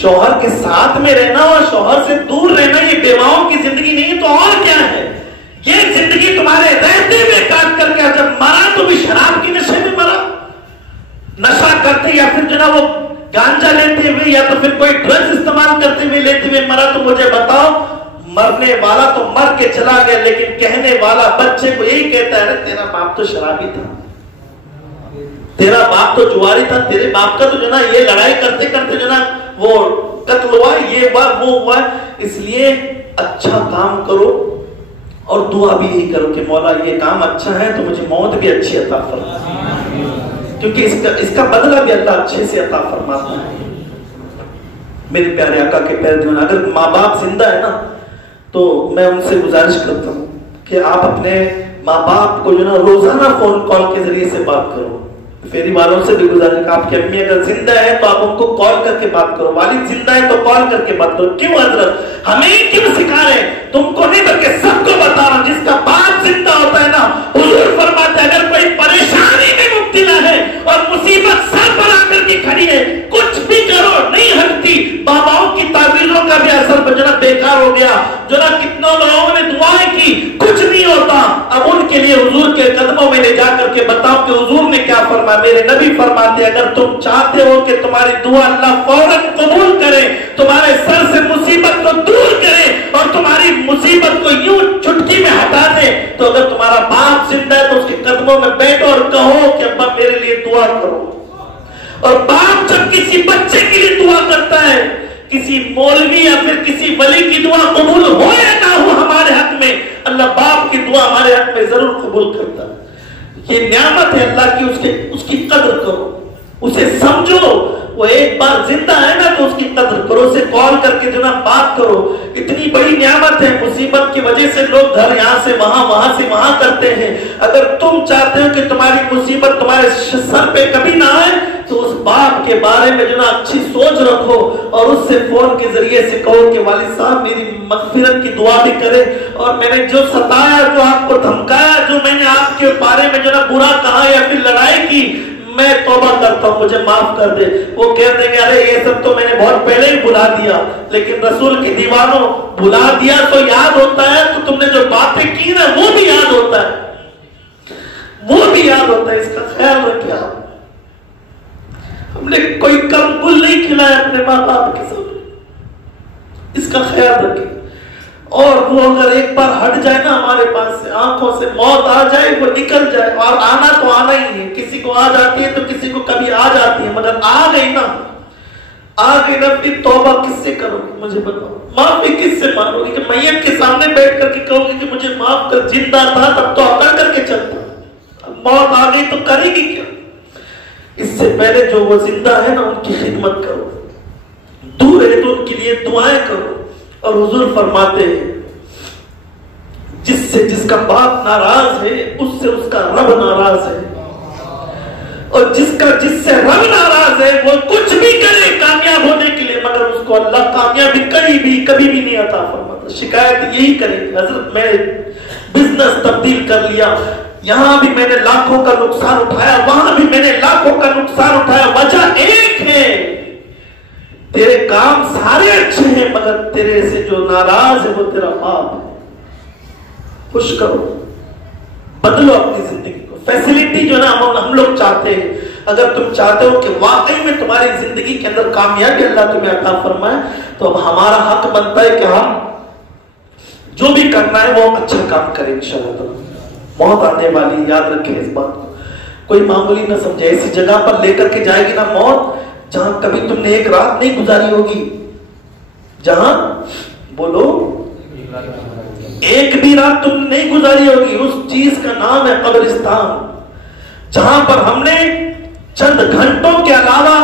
شوہر کے ساتھ میں رہنا اور شوہر سے دور رہنا یہ بیواؤں کی زندگی نہیں تو اور کیا ہے؟ یہ زندگی تمہارے رہتے ہوئے کاٹ کر کے جب مرا تو بھی شراب کی نشے میں مرا، نشہ کرتے یا پھر جو نا وہ گانجا لیتے ہوئے یا تو پھر کوئی ڈرگز استعمال کرتے ہوئے لیتے ہوئے مرا، تو مجھے بتاؤ، مرنے والا تو مر کے چلا گیا لیکن کہنے والا بچے کو یہی کہتا ہے تیرا باپ تو شرابی تھا، تیرا باپ تو جواری تھا، تیرے باپ کا تو جو نا یہ لڑائی کرتے کرتے جو نا وہ قتل ہوا، یہ ہوا وہ ہوا۔ اس لیے اچھا کام کرو اور دعا بھی یہی کرو کہ مولا یہ کام اچھا ہے تو مجھے موت بھی اچھی عطا فرما، کیونکہ اس کا بدلہ بھی اللہ اچھے سے عطا فرماتا ہے۔ میرے پیارے آقا کے پیارے دیوان، اگر ماں باپ زندہ ہے نا تو میں ان سے گزارش کرتا ہوں کہ آپ اپنے ماں باپ کو جو نا روزانہ فون کال کے ذریعے سے بات کرو۔ فیری والوں سے بھی گزارش کہ آپ کی امی اگر زندہ ہے تو آپ ان کو کال کر کے بات کرو، والد زندہ ہے تو کال کر کے بات کرو۔ کیوں حضرت ہمیں کیوں سکھا رہے ہیں؟ تم کو نہیں بلکہ سب کو بتا رہا ہوں، جس کا باپ زندہ ہوتا ہے نا، حضور فرماتے ہیں اگر کوئی پریشانی میں مبتلا ہے اور مصیبت سر پر آ کر کے کھڑی ہے، کچھ بھی کرو نہیں ہٹتی۔ باباؤں کی تعبیروں کا بھی اثر بجنا بیکار ہو گیا، جو نا کتنوں لوگوں نے دعائیں کی، کچھ نہیں ہوتا۔ اب ان کے لیے حضور کے قدموں میں لے جا کر کے بتاؤ کہ حضور نے کیا فرمایا۔ میرے نبی فرماتے ہیں اگر تم چاہتے ہو کہ تمہاری دعا اللہ فوراً قبول کرے، تمہارے سر سے مصیبت کو دور کرے اور تمہاری مصیبت کو یوں چٹکی میں ہٹا دے، تو اگر تمہارا باپ زندہ ہے تو اس کے قدموں میں بیٹھو اور کہو کہ ابا میرے لیے دعا کرو۔ اور باپ جب کسی بچے کے لیے دعا کرتا ہے، کسی مولوی یا پھر کسی ولی کی دعا قبول ہو یا نہ ہو ہمارے حق میں، اللہ باپ کی دعا ہمارے حق میں ضرور قبول کرتا ہے۔ یہ نعمت ہے اللہ کی، اس کی قدر کرو، اسے سمجھو۔ وہ ایک بار زندہ ہے نا تو اس کی قدر کرو، اسے کال کر کے جو نا بات کرو۔ اتنی بڑی نعمت ہے، مصیبت کی وجہ سے لوگ گھر یہاں سے وہاں، وہاں سے وہاں کرتے ہیں۔ اگر تم چاہتے ہو کہ تمہاری مصیبت تمہارے سر پہ کبھی نہ آئے تو اس باپ کے بارے میں جو نا اچھی سوچ رکھو اور اس سے فون کے ذریعے سے کہو کہ والد صاحب میری مغفرت کی دعا بھی کرے، اور میں نے جو ستایا، جو آپ کو دھمکایا، جو میں نے آپ کے بارے میں جو نا برا کہا یا پھر لڑائی کی، میں توبہ کرتا ہوں، مجھے معاف کر دے۔ وہ کہتے ہیں کہ ارے یہ سب تو میں نے بہت پہلے ہی بھلا دیا، لیکن رسول کی دیوانوں بھلا دیا تو یاد ہوتا ہے، تو تم نے جو باتیں کی نا وہ بھی یاد ہوتا ہے، وہ بھی یاد ہوتا ہے۔ اس کا خیال رکھیں آپ، ہم نے کوئی کم گل نہیں کھلایا اپنے ماں باپ کے سامنے، اس کا خیال رکھیں۔ اور وہ اگر ایک بار ہٹ جائے نا ہمارے پاس سے، آنکھوں سے موت آ جائے، وہ نکل جائے، اور آنا تو آنا ہی ہے، کسی کو آ جاتی ہے تو کسی کو کبھی آ جاتی ہے، مگر آ گئی نا، آگے نہ اپنی توبہ کس سے کرو گی مجھے بتاؤ, معافی کس سے مانگو گی؟ کہ میت کے سامنے بیٹھ کر کے کہو گی کہ مجھے معاف کر, زندہ تھا تب تو عقل کر کے چلتا, اب موت آ گئی تو کرے گی کیا؟ اس سے پہلے جو وہ زندہ ہے نا ان کی خدمت کرو, دور ہے تو ان کے لیے دعائیں کرو. اور حضور فرماتے ہیں جس سے جس کا باپ ناراض ہے اس سے اس کا رب ناراض ہے, اور جس سے رب ناراض ہے وہ کچھ بھی کرے کامیاب ہونے کے لیے مگر اس کو اللہ کامیابی کبھی بھی نہیں عطا فرماتا. شکایت یہی کرے گی حضرت میں بزنس تبدیل کر لیا, یہاں بھی میں نے لاکھوں کا نقصان اٹھایا, وہاں بھی میں نے لاکھوں کا نقصان اٹھایا, وجہ ایک ہے تیرے کام سارے اچھے ہیں مگر تیرے سے جو ناراض ہے وہ تیرا باپ ہے. خوش کرو, بدلو اپنی زندگی کو. فیسلٹی جو نا ہم لوگ چاہتے ہیں, اگر تم چاہتے ہو کہ واقعی میں تمہاری زندگی کے اندر کامیابی اللہ تمہیں عطا فرمائے تو اب ہمارا حق بنتا ہے کہ ہم جو بھی کرنا ہے وہ اچھا کام کریں. انشاءاللہ موت آنے والی, یاد رکھیں اس بات کو, کوئی معمولی نہ سمجھے. ایسی جگہ پر لے کر کے جائے گی نا موت جہاں کبھی تم نے ایک رات نہیں گزاری ہوگی, جہاں بولو ایک بھی رات تم نے نہیں گزاری ہوگی. اس چیز کا نام ہے قبرستان, جہاں پر ہم نے چند گھنٹوں کے علاوہ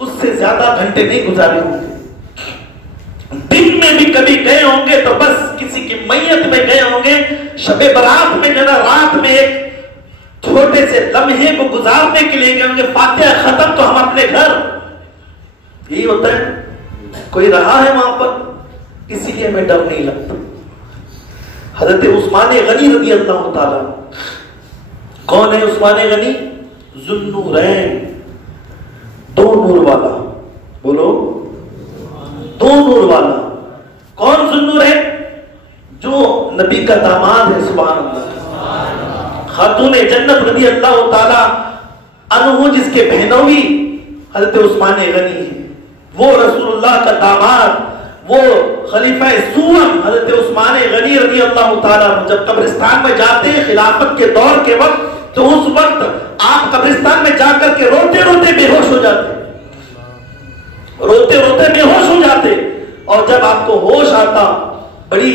اس سے زیادہ گھنٹے نہیں گزارے ہوں گے. دن میں بھی کبھی گئے ہوں گے تو بس کسی کی میت میں گئے ہوں گے, شب برات میں جو نا رات میں ایک چھوٹے سے لمحے کو گزارنے کے لیے گئے ہوں گے, فاتحہ ختم تو ہم اپنے گھر. یہی ہوتا ہے, کوئی رہا ہے وہاں پر, اسی لیے ہمیں ڈر نہیں لگتا. حضرت عثمان غنی رضی اللہ تعالیٰ, کون ہے عثمان غنی؟ ذوالنورین, دو نور والا, بولو دو نور والا. کون ذوالنورین؟ جو نبی کا داماد ہے, سبحان اللہ, خاتون جنت رضی اللہ تعالی عنہ جس کے بہنوئی حضرت عثمان غنی ہے, وہ رسول اللہ کا داماد, وہ خلیفہ سوم حضرت عثمان غنی رضی اللہ تعالیٰ عنہ جب قبرستان میں جاتے ہیں خلافت کے دور کے وقت, تو اس وقت آپ قبرستان میں جا کر کے روتے روتے بے ہوش ہو جاتے, روتے روتے بے ہوش ہو جاتے. اور جب آپ کو ہوش آتا, بڑی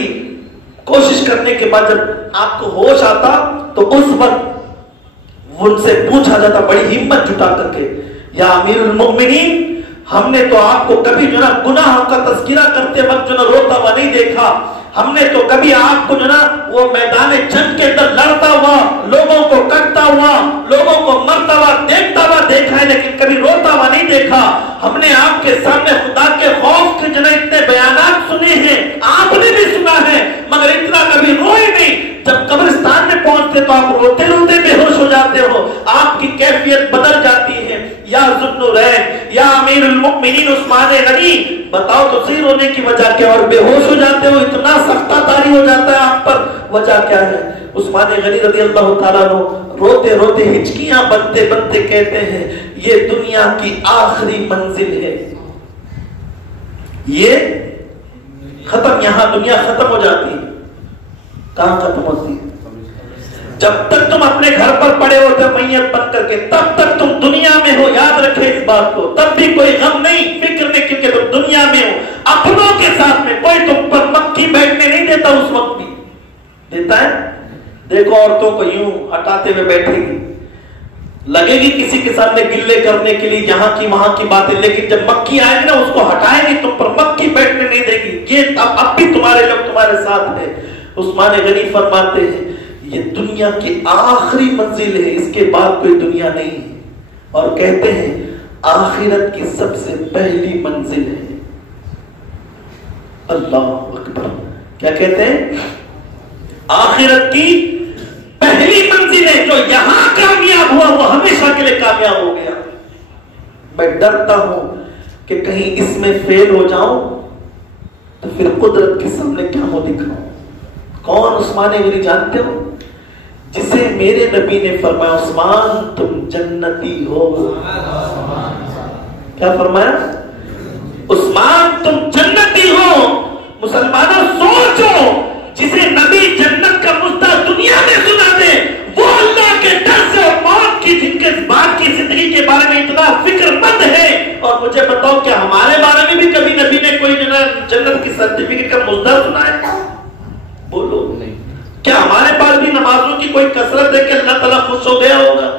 کوشش کرنے کے بعد جب آپ کو ہوش آتا تو اس وقت ان سے پوچھا جاتا بڑی ہمت جٹا کر کے, یا امیر المؤمنین ہم نے تو آپ کو کبھی جو نا گناہوں کا تذکرہ کرتے وقت جو نا روتا ہوا نہیں دیکھا, ہم نے تو کبھی آپ کو جو نا وہ میدان جنگ کے اندر لڑتا ہوا, لوگوں کو کٹتا ہوا, لوگوں کو مرتا ہوا دیکھتا ہوا دیکھا ہے, لیکن کبھی روتا ہوا نہیں دیکھا. ہم نے آپ کے سامنے خدا کے خوف کے جو نا اتنے بیانات سنے ہیں, آپ نے بھی سنا ہے, مگر اتنا کبھی روئے نہیں. جب قبرستان میں پہنچتے تو آپ روتے روتے بے ہوش ہو جاتے ہو, آپ کی کیفیت بدل جاتی ہے. یا ذوالنورین, یا امیر المؤمنین عثمان غنی, بتاؤ تو صحیح رونے کی وجہ کیا, اور بے ہوش ہو جاتے ہو, اتنا سختہ طاری ہو جاتا ہے آپ پر, وجہ کیا ہے؟ عثمان غنی رضی اللہ تعالیٰ عنہ روتے روتے ہچکیاں بنتے بنتے کہتے ہیں یہ دنیا کی آخری منزل ہے, یہ ختم, یہاں دنیا ختم ہو جاتی ہے. کہاں ختم ہوتی ہے؟ جب تک تم اپنے گھر پر پڑے ہوتے میت بن کر کے, تب تک تم دنیا میں ہو, یاد رکھے اس بات کو. تب بھی کوئی غم نہیں, فکر نہیں, کیونکہ تم دنیا میں ہو, اپنوں کے ساتھ میں. کوئی تم پر مکھی بیٹھنے نہیں دیتا, اس وقت بھی دیتا ہے. دیکھو عورتوں کو یوں ہٹاتے ہوئے بیٹھے گی, لگے گی کسی کے ساتھ میں گلے کرنے کے لیے یہاں کی وہاں کی باتیں, لیکن جب مکھی آئے گی نا اس کو ہٹائے گی, تم پر مکھی بیٹھنے نہیں دے گی. یہ اب بھی تمہارے لوگ تمہارے ساتھ ہے. عثمان غنی فرماتے ہیں یہ دنیا کی آخری منزل ہے, اس کے بعد کوئی دنیا نہیں ہے. اور کہتے ہیں آخرت کی سب سے پہلی منزل ہے. اللہ اکبر, کیا کہتے ہیں؟ آخرت کی پہلی منزل ہے, جو یہاں کامیاب ہوا وہ ہمیشہ کے لیے کامیاب ہو گیا. میں ڈرتا ہوں کہ کہیں اس میں فیل ہو جاؤں تو پھر قدرت کے سامنے کیا ہو دکھاؤں. کون عثمان غنی جانتے ہو؟ جسے میرے نبی نے فرمایا عثمان تم جنتی ہو. کیا فرمایا؟ عثمان تم جنتی ہو. مسلمانوں سوچو, جسے نبی جنت کا مدعا دنیا میں سنا دے, وہ اللہ کے ڈر سے اور موت کی, جن کے بعد کی زندگی کے بارے میں اتنا فکر مند ہے, اور مجھے مجھے بتاؤ کیا ہمارے بارے میں بھی کبھی نبی نے کوئی جو ہے جنت کی سرٹیفکیٹ کا مزدہ سنا ہے؟ بولو نہیں. کیا ہمارے پاس بھی نمازوں کی کوئی کثرت ہے کہ اللہ تعالیٰ خوش ہو گیا ہوگا؟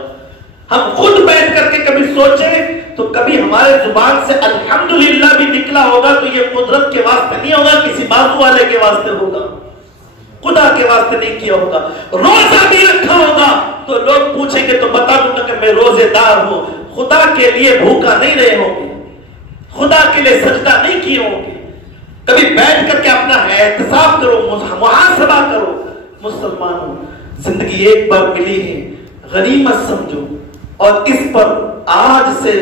ہم خود بیٹھ کر کے کبھی سوچیں تو کبھی ہمارے زبان سے الحمدللہ بھی نکلا ہوگا تو یہ قدرت کے واسطے نہیں ہوگا، کسی بازو والے کے واسطے ہوگا، خدا کے واسطے نہیں کیا ہوگا. روزہ بھی رکھا ہوگا تو لوگ پوچھیں گے تو بتا دوں گا کہ میں روزے دار ہوں. خدا کے لیے بھوکا نہیں رہے ہوں گے، خدا کے لیے سجدہ نہیں کیے ہوں گے. کبھی بیٹھ کر کے اپنا احتساب کرو، محاسبہ کرو. مسلمانوں، زندگی ایک بار ملی ہے، غنیمت سمجھو اور اس پر آج سے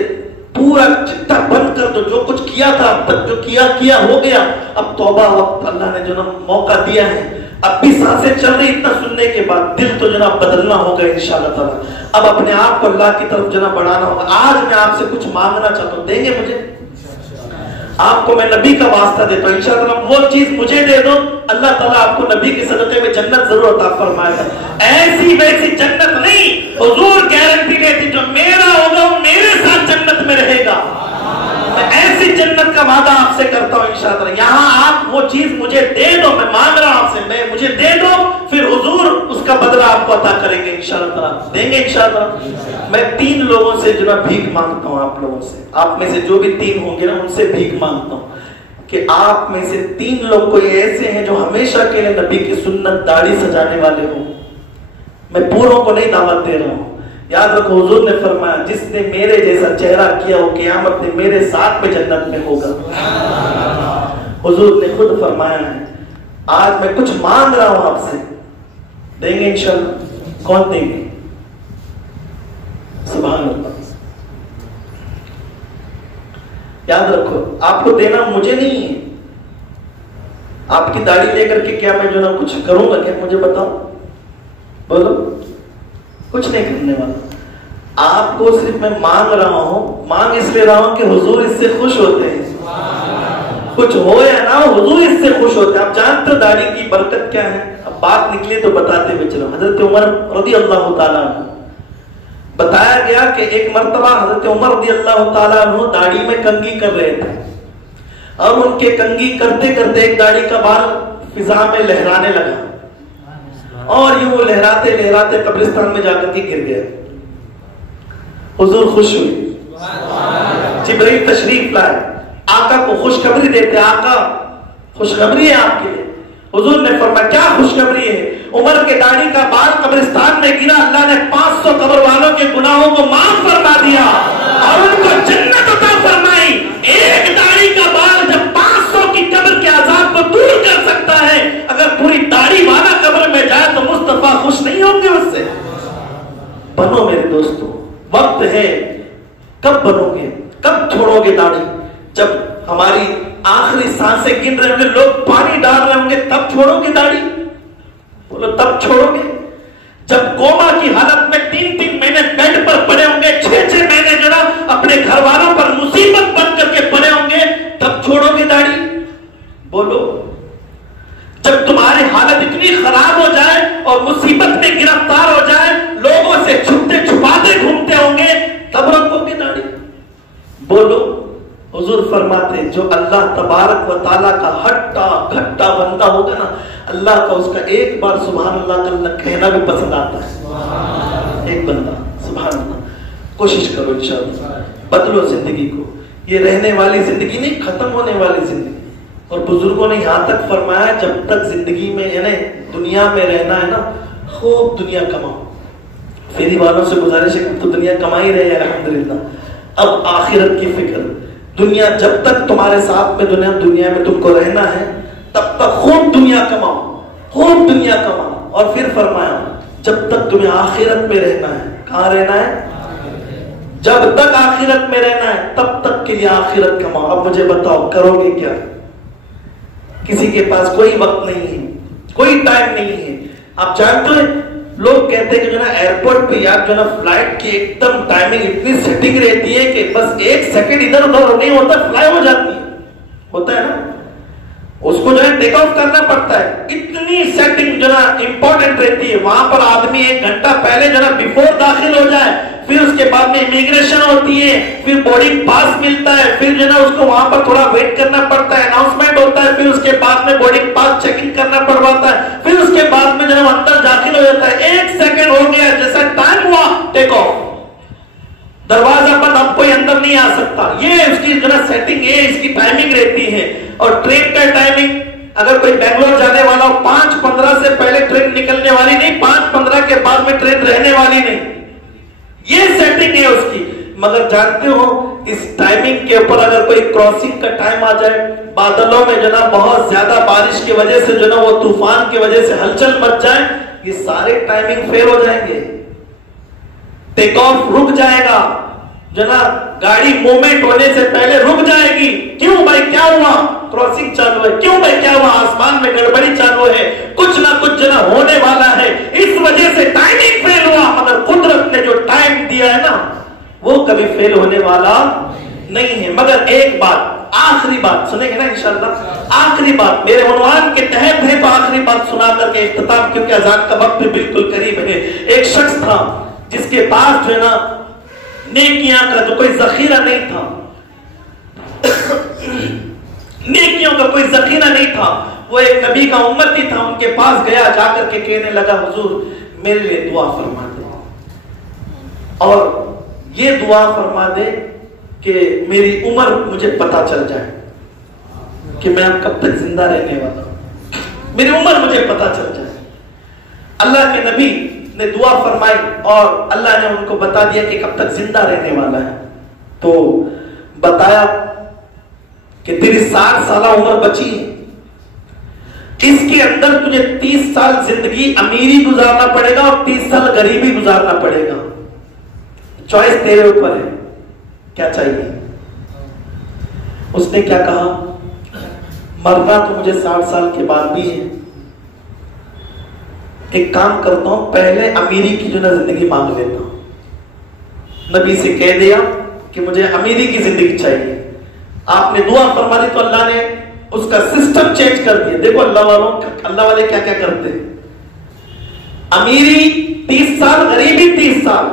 پورا چٹا بند کر دو. جو کچھ کیا تھا اب تک، جو کیا ہو گیا. اب توبہ وقت اللہ نے جو موقع دیا ہے، اب بھی سانسیں چل رہی، اتنا سننے کے بعد دل تو جناب بدلنا ہوگا انشاءاللہ تعالی. اب اپنے آپ کو اللہ کی طرف جناب بڑھانا ہوگا. آج میں آپ سے کچھ مانگنا چاہتا ہوں، دیں گے مجھے؟ آپ کو میں نبی کا واسطہ دیتا ہوں، انشاءاللہ وہ چیز مجھے دے دو، اللہ تعالیٰ آپ کو نبی کے صدقے میں جنت ضرور عطا فرمائے گا. ایسی ویسی جنت نہیں، حضور گارنٹی دیتی جو میرا ہوگا وہ میرے ساتھ جنت میں رہے گا. میں ایسی جنت کا وعدہ آپ سے کرتا ہوں انشاءاللہ. یہاں آپ وہ چیز مجھے دے دو، میں مانگ رہا ہوں آپ سے، میں مجھے دے دو، پھر حضور اس کا بدلہ آپ کو عطا کریں گے انشاءاللہ. دیں گے انشاءاللہ. میں 3 لوگوں سے جو ہے بھیک مانگتا ہوں، آپ لوگوں سے، آپ میں سے جو بھی 3 ہوں گے نا ان سے بھیک مانگتا ہوں کہ آپ میں سے 3 لوگ کوئی ایسے ہیں جو ہمیشہ کے لیے نبی کی سنت داڑھی سجانے والے ہوں. میں پوروں کو نہیں دعوت دے رہا ہوں. یاد رکھو حضور نے فرمایا جس نے میرے جیسا چہرہ کیا وہ قیامت میں میرے ساتھ میں جنت میں ہوگا. حضور نے خود فرمایا ہے. آج میں کچھ مانگ رہا ہوں آپ سے، دیں گے انشاءاللہ؟ کون دیں گے؟ سبحان اللہ. یاد رکھو آپ کو دینا مجھے نہیں ہے. آپ کی داڑھی لے کر کے کیا میں جو نا کچھ کروں گا کیا؟ مجھے بتاؤ، بولو. کچھ نہیں کرنے والا. آپ کو صرف میں مانگ رہا ہوں. مانگ اس لیے رہا ہوں کہ حضور اس سے خوش ہوتے ہیں. کچھ ہو یا نہ ہو حضور اس سے خوش ہوتے ہیں. آپ جانتے ہو داڑھی کی برکت کیا ہے؟ اب بات نکلی تو بتاتے ہوئے چلو. حضرت عمر رضی اللہ تعالیٰ عنہ بتایا گیا کہ ایک مرتبہ حضرت عمر رضی اللہ تعالیٰ عنہ داڑھی میں کنگھی کر رہے تھے اور ان کے کنگھی کرتے کرتے ایک داڑھی کا بال فضا میں لہرانے لگا اور یوں لہراتے لہراتے قبرستان میں جا کر کے گر گیا. حضور خوش ہوئے، جبرائیل تشریف لائے، آقا کو خوشخبری دیتے. آقا خوشخبری ہے آپ کے لیے. حضور نے فرمایا کیا خوشخبری ہے؟ عمر کے داڑھی کا بال قبرستان میں گرا، اللہ نے 500 قبر والوں کے گناہوں کو معاف فرما دیا اور ان کو جنت عطا فرمائی. ایک داڑھی کا بال جب 500 کی قبر کے عذاب کو دور کر سکتا ہے، اگر پوری داڑھی والا قبر میں جائے تو مصطفیٰ خوش نہیں ہوں گے اس سے؟ بنو میرے دوستو، وقت ہے. کب بنو گے؟ کب چھوڑو گے داڑھی؟ جب ہماری آخری سانسیں گن رہے ہوں گے، لوگ پانی ڈال رہے ہوں گے، تب چھوڑو گے داڑھی؟ بولو تب چھوڑو گے. جب کوما کی حالت میں 3-3 مہینے بیڈ پر پڑے ہوں گے، 6-6 مہینے جو نا اپنے گھر والوں پر مصیبت بن کر کے پڑے ہوں گے، تب چھوڑو گے داڑھی؟ بولو. جب تمہاری حالت اتنی خراب ہو جائے اور مصیبت میں گرفتار ہو جائے، لوگوں سے چھپتے چھپاتے گھومتے ہوں گے، تب رکھو گے داڑھی؟ بولو. حضور فرماتے جو اللہ تبارک و تعالیٰ کا ہٹا گھٹا بندہ ہوگا نا، اللہ کا اس کا ایک بار سبحان اللہ کہنا بھی پسند آتا ہے. ایک بندہ سبحان اللہ. کوشش کرو انشاءاللہ، بدلو زندگی کو. یہ رہنے والی زندگی نہیں، ختم ہونے والی زندگی. اور بزرگوں نے یہاں تک فرمایا جب تک زندگی میں یعنی دنیا میں رہنا ہے نا، خوب دنیا کماؤ. فیری والوں سے گزارش ہے کہ تو دنیا کما ہی رہے ہیں الحمدللہ. اب آخرت کی فکر. دنیا جب تک تمہارے ساتھ میں دنیا میں تم کو رہنا ہے تب تک خوب دنیا کماؤ، خوب دنیا کماؤ. اور پھر فرمایا جب تک تمہیں آخرت میں رہنا ہے. کہاں رہنا ہے؟ جب تک آخرت میں رہنا ہے تب تک کے لیے آخرت کماؤ. اب مجھے بتاؤ کرو گے کیا؟ کسی کے پاس کوئی وقت نہیں ہے، کوئی ٹائم نہیں ہے. آپ جانتے ہیں لوگ کہتے ہیں کہ جو نا ایئرپورٹ پہ یا جو نا فلائٹ کی ایک دم ٹائمنگ اتنی سیٹنگ رہتی ہے کہ بس 1 سیکنڈ ادھر ادھر نہیں ہوتا، فلائی ہو جاتی ہے. ہوتا ہے نا، اس کو جو ہے ٹیک آف کرنا پڑتا ہے. اتنی سیٹنگ جو نا امپورٹنٹ رہتی ہے. وہاں پر آدمی 1 گھنٹہ پہلے جو نا بیفور داخل ہو جائے پھر اس کے بعد میں امیگریشن ہوتی ہے، پھر بورڈنگ پاس ملتا ہے، پھر جو ہے نا اس کو وہاں پر تھوڑا ویٹ کرنا پڑتا ہے، اناؤنسمنٹ ہوتا ہے، پھر اس کے بعد میں بورڈنگ پاس چیکنگ کرنا پڑواتا ہے، پھر اس کے بعد میں جو ہے اندر داخل ہو جاتا ہے، 1 سیکنڈ ہو گیا جیسا ٹائم ہوا ٹیک آف، دروازہ بند، اب کوئی اندر نہیں آ سکتا. یہ اس کی جو ہے سیٹنگ ہے، اس کی ٹائمنگ رہتی ہے. اور ٹرین کا ٹائمنگ، اگر کوئی بنگلور جانے والا ہو 5:15 سے پہلے ٹرین نکلنے والی نہیں، 5:15 کے بعد میں ٹرین رہنے والی نہیں. یہ سیٹنگ ہے اس کی. مگر جانتے ہو اس ٹائمنگ کے اوپر اگر کوئی کراسنگ کا ٹائم آ جائے، بادلوں میں جو نا بہت زیادہ بارش کی وجہ سے جو نا وہ طوفان کی وجہ سے ہلچل مچ جائے، یہ سارے ٹائمنگ فیل ہو جائیں گے. ٹیک آف رک جائے گا، جو نا گاڑی موومنٹ ہونے سے پہلے رک جائے گی. کیوں بھائی کیا ہوا؟ کراسنگ چالو ہے. کیوں بھائی کیا ہوا؟ آسمان میں گڑبڑی چالو ہے، کچھ نہ کچھ جو نا ہونے والا ہے، اس وجہ سے ٹائمنگ فیل ہوا. مگر قدرت نے جو ٹائم دیا ہے نا وہ کبھی فیل ہونے والا نہیں ہے. مگر ایک بات، آخری بات سنیں گے نا انشاءاللہ، آخری بات میرے عنوان کے تحت ہے تو آخری بات سنا کر کے اختتام، کیونکہ اذان کا وقت بھی بالکل قریب ہے. ایک شخص تھا جس کے پاس جو ہے نا نیکیاں کا جو کوئی ذخیرہ نہیں تھا، نیکیوں کا کوئی ذخیرہ نہیں تھا. وہ ایک نبی کا امتی تھا، ان کے پاس گیا، جا کر کے کہنے لگا حضور میرے لیے دعا فرما دے، اور یہ دعا فرما دے کہ میری عمر مجھے پتا چل جائے کہ میں اب کب تک زندہ رہنے والا ہوں، میری عمر مجھے پتا چل جائے. اللہ کے نبی نے دعا فرمائی اور اللہ نے ان کو بتا دیا کہ کب تک زندہ رہنے والا ہے. تو بتایا کہ تیری 60 سالہ عمر بچی ہے، اس کے اندر تجھے 30 سال زندگی امیری گزارنا پڑے گا اور 30 سال غریبی گزارنا پڑے گا. چوائس تیرے اوپر ہے، کیا چاہیے؟ اس نے کیا کہا؟ مرنا تو مجھے 60 سال کے بعد بھی ہے، ایک کام کرتا ہوں پہلے امیری کی جو نا زندگی مانگ لیتا ہوں. نبی سے کہہ دیا کہ مجھے امیری کی زندگی چاہیے. آپ نے دعا فرما دی تو اللہ نے اس کا سسٹم چینج کر دیا. دیکھو اللہ والے کیا کیا کرتے ہیں. امیری 30 سال، غریبی 30 سال.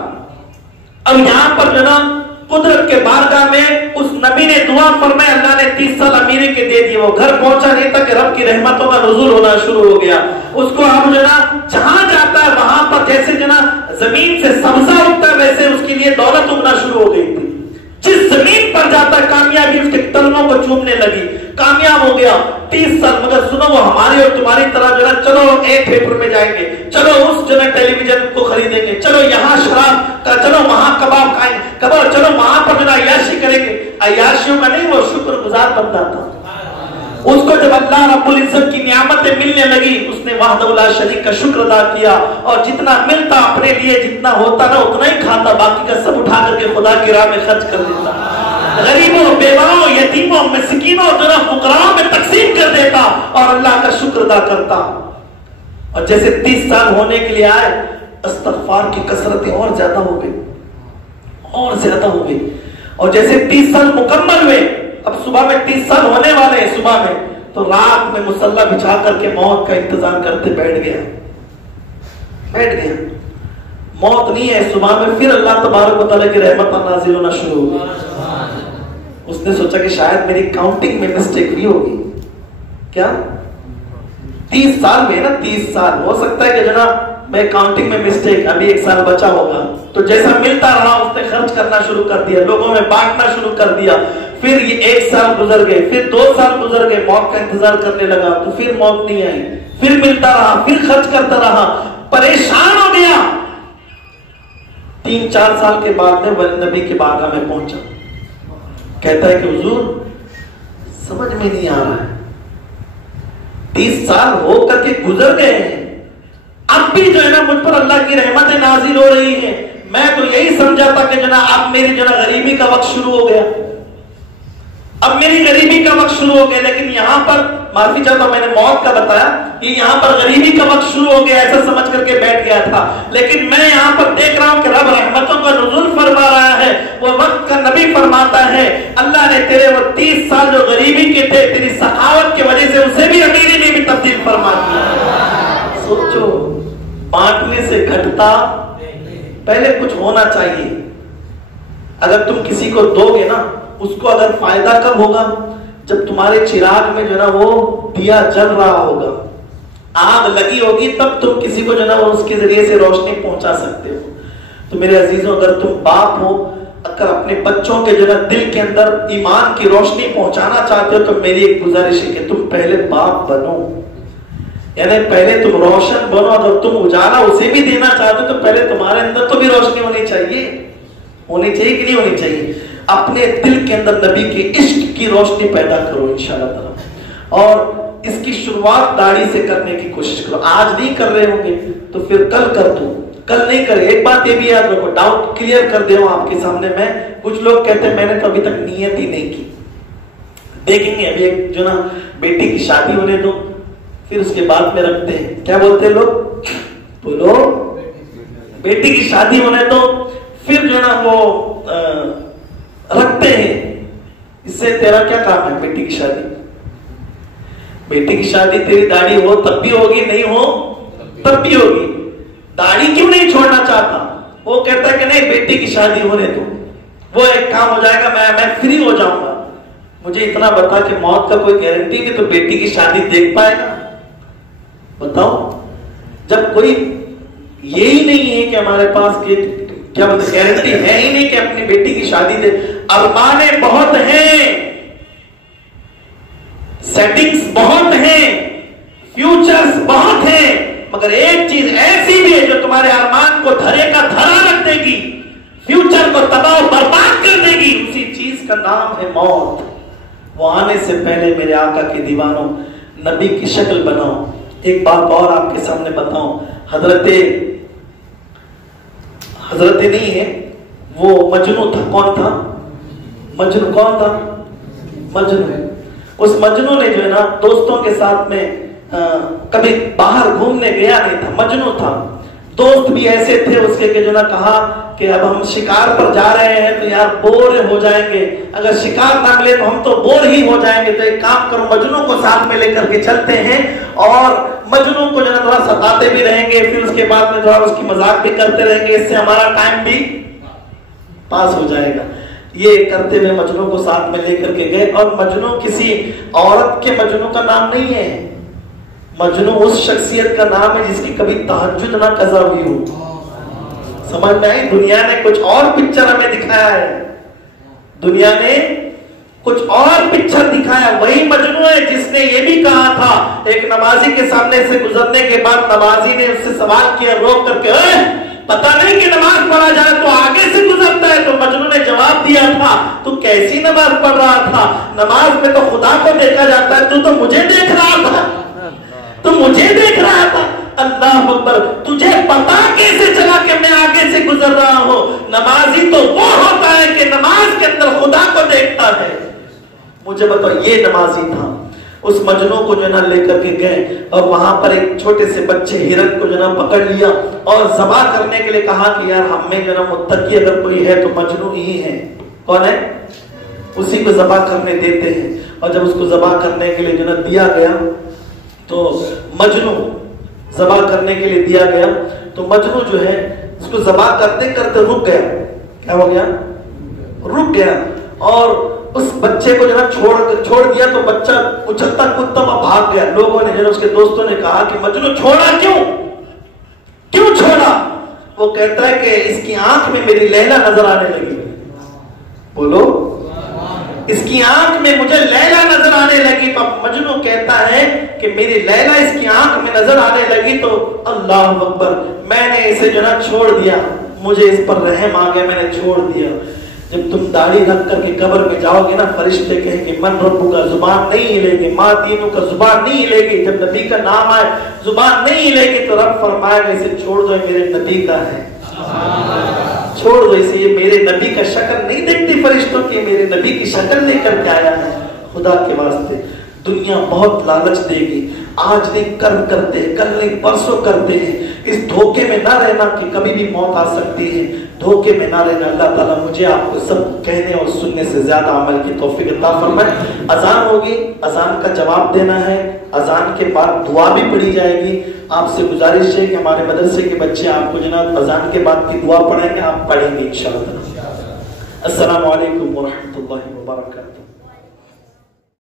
اب یہاں پر جو نا قدرت کے بارگاہ میں اس نبی نے دعا فرمائی، اللہ نے 30 سال امیری کے دے دیے. وہ گھر پہنچا نہیں تھا کہ رب کی رحمتوں کا نزول ہونا شروع ہو گیا. اس کو اب جو نا جہاں جاتا ہے وہاں پر جیسے جو نا زمین سے سبزہ اگتا ہے ویسے اس کے لیے دولت اگنا شروع ہو گئی تھی. جس زمین پر جاتا ہے کامیابی اس کے تلووں کو چومنے لگی، کامیاب ہو گیا. 30 سال. مگر سنو وہ ہماری اور تمہاری طرح جو ہے چلو ایک تھیٹر میں جائیں گے، چلو اس جو ہے ٹیلی ویژن کو خریدیں گے، چلو یہاں شراب کا، چلو وہاں کباب کھائیں گے، کباب، چلو وہاں پر جو ہے عیاشی کریں گے. عیاشیوں کا نہیں، وہ شکر گزار بندہ تھا. اس کو جب اللہ رب العزت کی نعمتیں ملنے لگی اس نے وحدہ لا شریک کا شکر ادا کیا، اور جتنا ملتا اپنے لیے جتنا ہوتا نا اتنا ہی کھاتا، باقی کا سب اٹھا کر کے خدا کی راہ میں خرچ کر دیتا. غریبوں، بیواؤں، یتیموں، مسکینوں، جو نا فقراؤں میں تقسیم کر دیتا اور اللہ کا شکر ادا کرتا. اور جیسے 30 سال ہونے کے لیے آئے، استغفار کی کثرتیں اور زیادہ ہو گئی، اور زیادہ ہو گئی. اور جیسے 30 سال مکمل ہوئے، اب صبح میں 30 سال ہونے والے ہیں، صبح میں تو رات میں مصلی بچھا کر کے موت کا انتظار کرتے بیٹھ گیا. موت نہیں ہے. صبح میں پھر اللہ تبارک و تعالیٰ کی رحمت نازل ہونا شروع ہو گئی. اس نے سوچا کہ شاید میری کاؤنٹنگ میں مسٹیک بھی ہوگی. کیا 30 سال میں نا، 30 سال ہو سکتا ہے کہ جناب میں کاؤنٹنگ میں مسٹیک، ابھی 1 سال بچا ہوگا. تو جیسا ملتا رہا اس نے خرچ کرنا شروع کر دیا، لوگوں میں بانٹنا شروع کر دیا. پھر یہ 1 سال گزر گئے، پھر 2 سال گزر گئے، موت کا انتظار کرنے لگا تو پھر موت نہیں آئی. پھر ملتا رہا، پھر خرچ کرتا رہا، پریشان ہو گیا. 3-4 سال کے بعد میں نبی کے بارگاہ میں پہنچا. کہتا ہے کہ حضور سمجھ میں نہیں آ رہا ہے، 30 سال ہو کر کے گزر گئے ہیں، اب بھی جو ہے نا مجھ پر اللہ کی رحمتیں نازل ہو رہی ہیں. میں تو یہی سمجھا تھا کہ جناب اب میری جو ہے غریبی کا وقت شروع ہو گیا، اب میری غریبی کا وقت شروع ہو گیا. لیکن یہاں پر معافی چاہتا ہوں، میں نے موت کا بتایا، یہ یہاں پر غریبی کا وقت شروع ہو گیا ایسا سمجھ کر کے بیٹھ گیا تھا. لیکن میں یہاں پر دیکھ رہا ہوں کہ رب رحمتوں کا نزول فرما رہا ہے. وہ وقت کا نبی فرماتا ہے اللہ نے تیرے وہ 30 سال جو غریبی کے تھے تیری سخاوت کی وجہ سے اسے بھی امیری میں بھی تبدیل فرما دیا. سوچو، بانٹنے سے گھٹتا، پہلے کچھ ہونا چاہیے. اگر تم کسی کو دو گے نا، اس کو اگر فائدہ کب ہوگا؟ جب تمہارے چراغ میں جو نا وہ دیا جل رہا ہوگا، آگ لگی ہوگی، تب تم کسی کو جو نا وہ اس کے ذریعے سے روشنی پہنچا سکتے ہو۔ تو میرے عزیزوں، اگر تم باپ ہو، اگر اپنے بچوں کے جو نا دل کے اندر ایمان کی روشنی پہنچانا چاہتے ہو، تو میری ایک گزارش ہے کہ تم پہلے باپ بنو، یعنی پہلے تم روشن بنو۔ اگر تم اجالا اسے بھی دینا چاہتے ہو تو پہلے تمہارے اندر تو بھی روشنی ہونی چاہیے کہ نہیں ہونی چاہیے؟ اپنے دل کے اندر نبی کے عشق کی روشنی پیدا کرو انشاءاللہ تعالی، اور اس کی شروعات داڑھی سے کرنے کی کوشش کرو۔ آج نہیں کر رہے ہوں گے تو پھر کل کر دو، کل نہیں کرے۔ ایک بات یہ بھی یاد رکھو، ڈاؤٹ کلیئر کر دے ہوں آپ کے سامنے میں، کچھ لوگ کہتے ہیں میں نے تو ابھی تک نیت ہی نہیں کی۔ دیکھیں گے ابھی ایک جو نا بیٹی کی شادی ہونے دو، پھر اس کے بعد میں رکھتے ہیں، کیا بولتے ہیں لوگ؟ بولو، بیٹی کی شادی ہونے دو، پھر جو نا وہ رکھتے ہیں۔ اس سے تیرا کیا کام ہے؟ بیٹی کی شادی، بیٹی کی شادی تیری داڑھی ہو تب بھی ہوگی، نہیں ہو تب بھی ہوگی۔ داڑھی کیوں نہیں چھوڑنا چاہتا؟ وہ کہتا ہے کہ نہیں بیٹی کی شادی ہونے دو، وہ ایک کام ہو جائے گا، میں فری ہو جاؤں گا۔ مجھے اتنا بتا کہ موت کا کوئی گارنٹی نہیں تو بیٹی کی شادی دیکھ پائے گا؟ بتاؤ، جب کوئی یہی نہیں ہے کہ ہمارے پاس کیا گارنٹی ہے ہی نہیں کہ اپنی بیٹی کی شادی دے۔ ارمانیں بہت ہیں، سیٹنگز بہت ہیں، فیوچرز بہت ہیں، مگر ایک چیز ایسی بھی ہے جو تمہارے ارمان کو دھرے کا دھرا رکھ دے گی، فیوچر کو تباہ و برباد کر دے گی، اسی چیز کا نام ہے موت۔ وہ آنے سے پہلے میرے آقا کے دیوانوں نبی کی شکل بناؤ۔ ایک بات اور آپ کے سامنے بتاؤں، حضرت نہیں ہے، وہ مجنو تھا، کون تھا؟ مجنو کون تھا؟ مجنو۔ اس مجنو نے جو ہے نا دوستوں کے ساتھ میں کبھی باہر گھومنے گیا نہیں تھا، مجنو تھا۔ دوست بھی ایسے تھے اس کے کہ جو نا کہا کہ اب ہم شکار پر جا رہے ہیں تو یار بور ہو جائیں گے، اگر شکار نہ ملے تو ہم تو بور ہی ہو جائیں گے، تو ایک کام کرو مجنو کو ساتھ میں لے کر کے چلتے ہیں، اور مجنو کو جو نا تھوڑا ستاتے بھی رہیں گے، پھر اس کے بعد میں تھوڑا اس کی مذاق بھی کرتے رہیں گے، اس سے ہمارا ٹائم بھی پاس ہو جائے گا۔ یہ کرتے ہوئے مجنو کو ساتھ میں لے کر کے گئے، اور مجنو کسی عورت کے مجنو کا نام نہیں ہے، مجنو اس شخصیت کا نام ہے جس کی کبھی تہجد نہ قضا ہوئی ہو۔ سمجھ میں آئی؟ دنیا نے کچھ اور پکچر ہمیں دکھایا ہے، دنیا نے کچھ اور پکچر دکھایا۔ وہی مجنو ہے جس نے یہ بھی کہا تھا، ایک نمازی کے سامنے سے گزرنے کے بعد نمازی نے اس سے سوال کیا روک کر کے، پتہ نہیں کہ نماز پڑھا جائے تو آگے سے گزرتا ہے؟ تو مجنو نے جواب دیا تھا، تو کیسی نماز پڑھ رہا تھا؟ نماز میں تو خدا کو دیکھا جاتا ہے، تو مجھے دیکھ رہا تھا، تو مجھے دیکھ رہا تھا۔ اللہ اکبر، تجھے پتا کیسے چلا کہ میں آگے سے گزر رہا ہوں؟ نمازی تو وہ ہوتا ہے کہ نماز کے اندر خدا کو دیکھتا ہے۔ مجھے بتاؤ، یہ نمازی تھا۔ اس مجنو کو جو نا لے کر کے گئے، اور وہاں پر ایک چھوٹے سے بچے ہرن کو جو نا پکڑ لیا اور ذبح کرنے کے لیے کہا کہ یار ہم میں جو نا متقی اگر کوئی ہے تو مجنو ہی ہے۔ کون ہے؟ اسی کو ذبح کرنے دیتے ہیں، اور جب اس کو ذبح کرنے کے لیے جو نا دیا گیا تو مجنو ذبح کرنے کے لیے دیا گیا تو مجنو جو ہے اس کو ذبح کرتے کرتے رک گیا۔ کیا ہو گیا؟ رک گیا، اور اس بچے کو جو ہے چھوڑ دیا تو بچہ اچھلتا کودتا بھاگ گیا۔ لوگوں نے جو اس کے دوستوں نے کہا کہ مجنو چھوڑا کیوں چھوڑا؟ وہ کہتا ہے کہ اس کی آنکھ میں میری لیلا نظر آنے لگی۔ بولو، اس کی آنکھ میں مجھے لیلا نظر آنے لگی۔ مجنو کہتا ہے کہ میری لیلا اس کی آنکھ میں نظر آنے لگی تو اللہ اکبر، میں نے اسے جو نا چھوڑ دیا، مجھے اس پر رحم آ گیا، میں نے چھوڑ دیا۔ جب تم داڑھی رکھ کر کے قبر میں جاؤ گے نا، فرشتے کہیں کہ من ربو کا زبان نہیں ہلے گی، ماں دینوں کا زبان نہیں ہلے گی۔ جب نبی کا نام آئے زبان نہیں ہلے گی تو رب فرمائے گا اسے چھوڑ دو، میرے نبی کا ہے، چھوڑ دو اسے، یہ میرے نبی کا شکل نہیں دیکھتی فرشتوں کی، میرے نبی کی شکل لے کر کے آیا ہے۔ خدا کے واسطے دنیا بہت لالچ دے گی، آج نہیں کل کرتے ہیں، کل نہیں پرسوں کرتے ہیں۔ اس دھوکے میں نہ رہنا کہ کبھی بھی موت آ سکتی ہے، دھوکے میں نہ رہنا۔ اللہ تعالیٰ مجھے آپ کو سب کہنے اور سننے سے زیادہ عمل کی توفیق عطا فرمائے۔ اذان ہوگی، اذان کا جواب دینا ہے، اذان کے بعد دعا بھی پڑھی جائے گی۔ آپ سے گزارش ہے کہ ہمارے مدرسے کے بچے آپ کو جناب اذان کے بعد کی دعا پڑھیں گے، آپ پڑھیں گے انشاءاللہ۔ السلام علیکم ورحمۃ اللہ وبرکاتہ.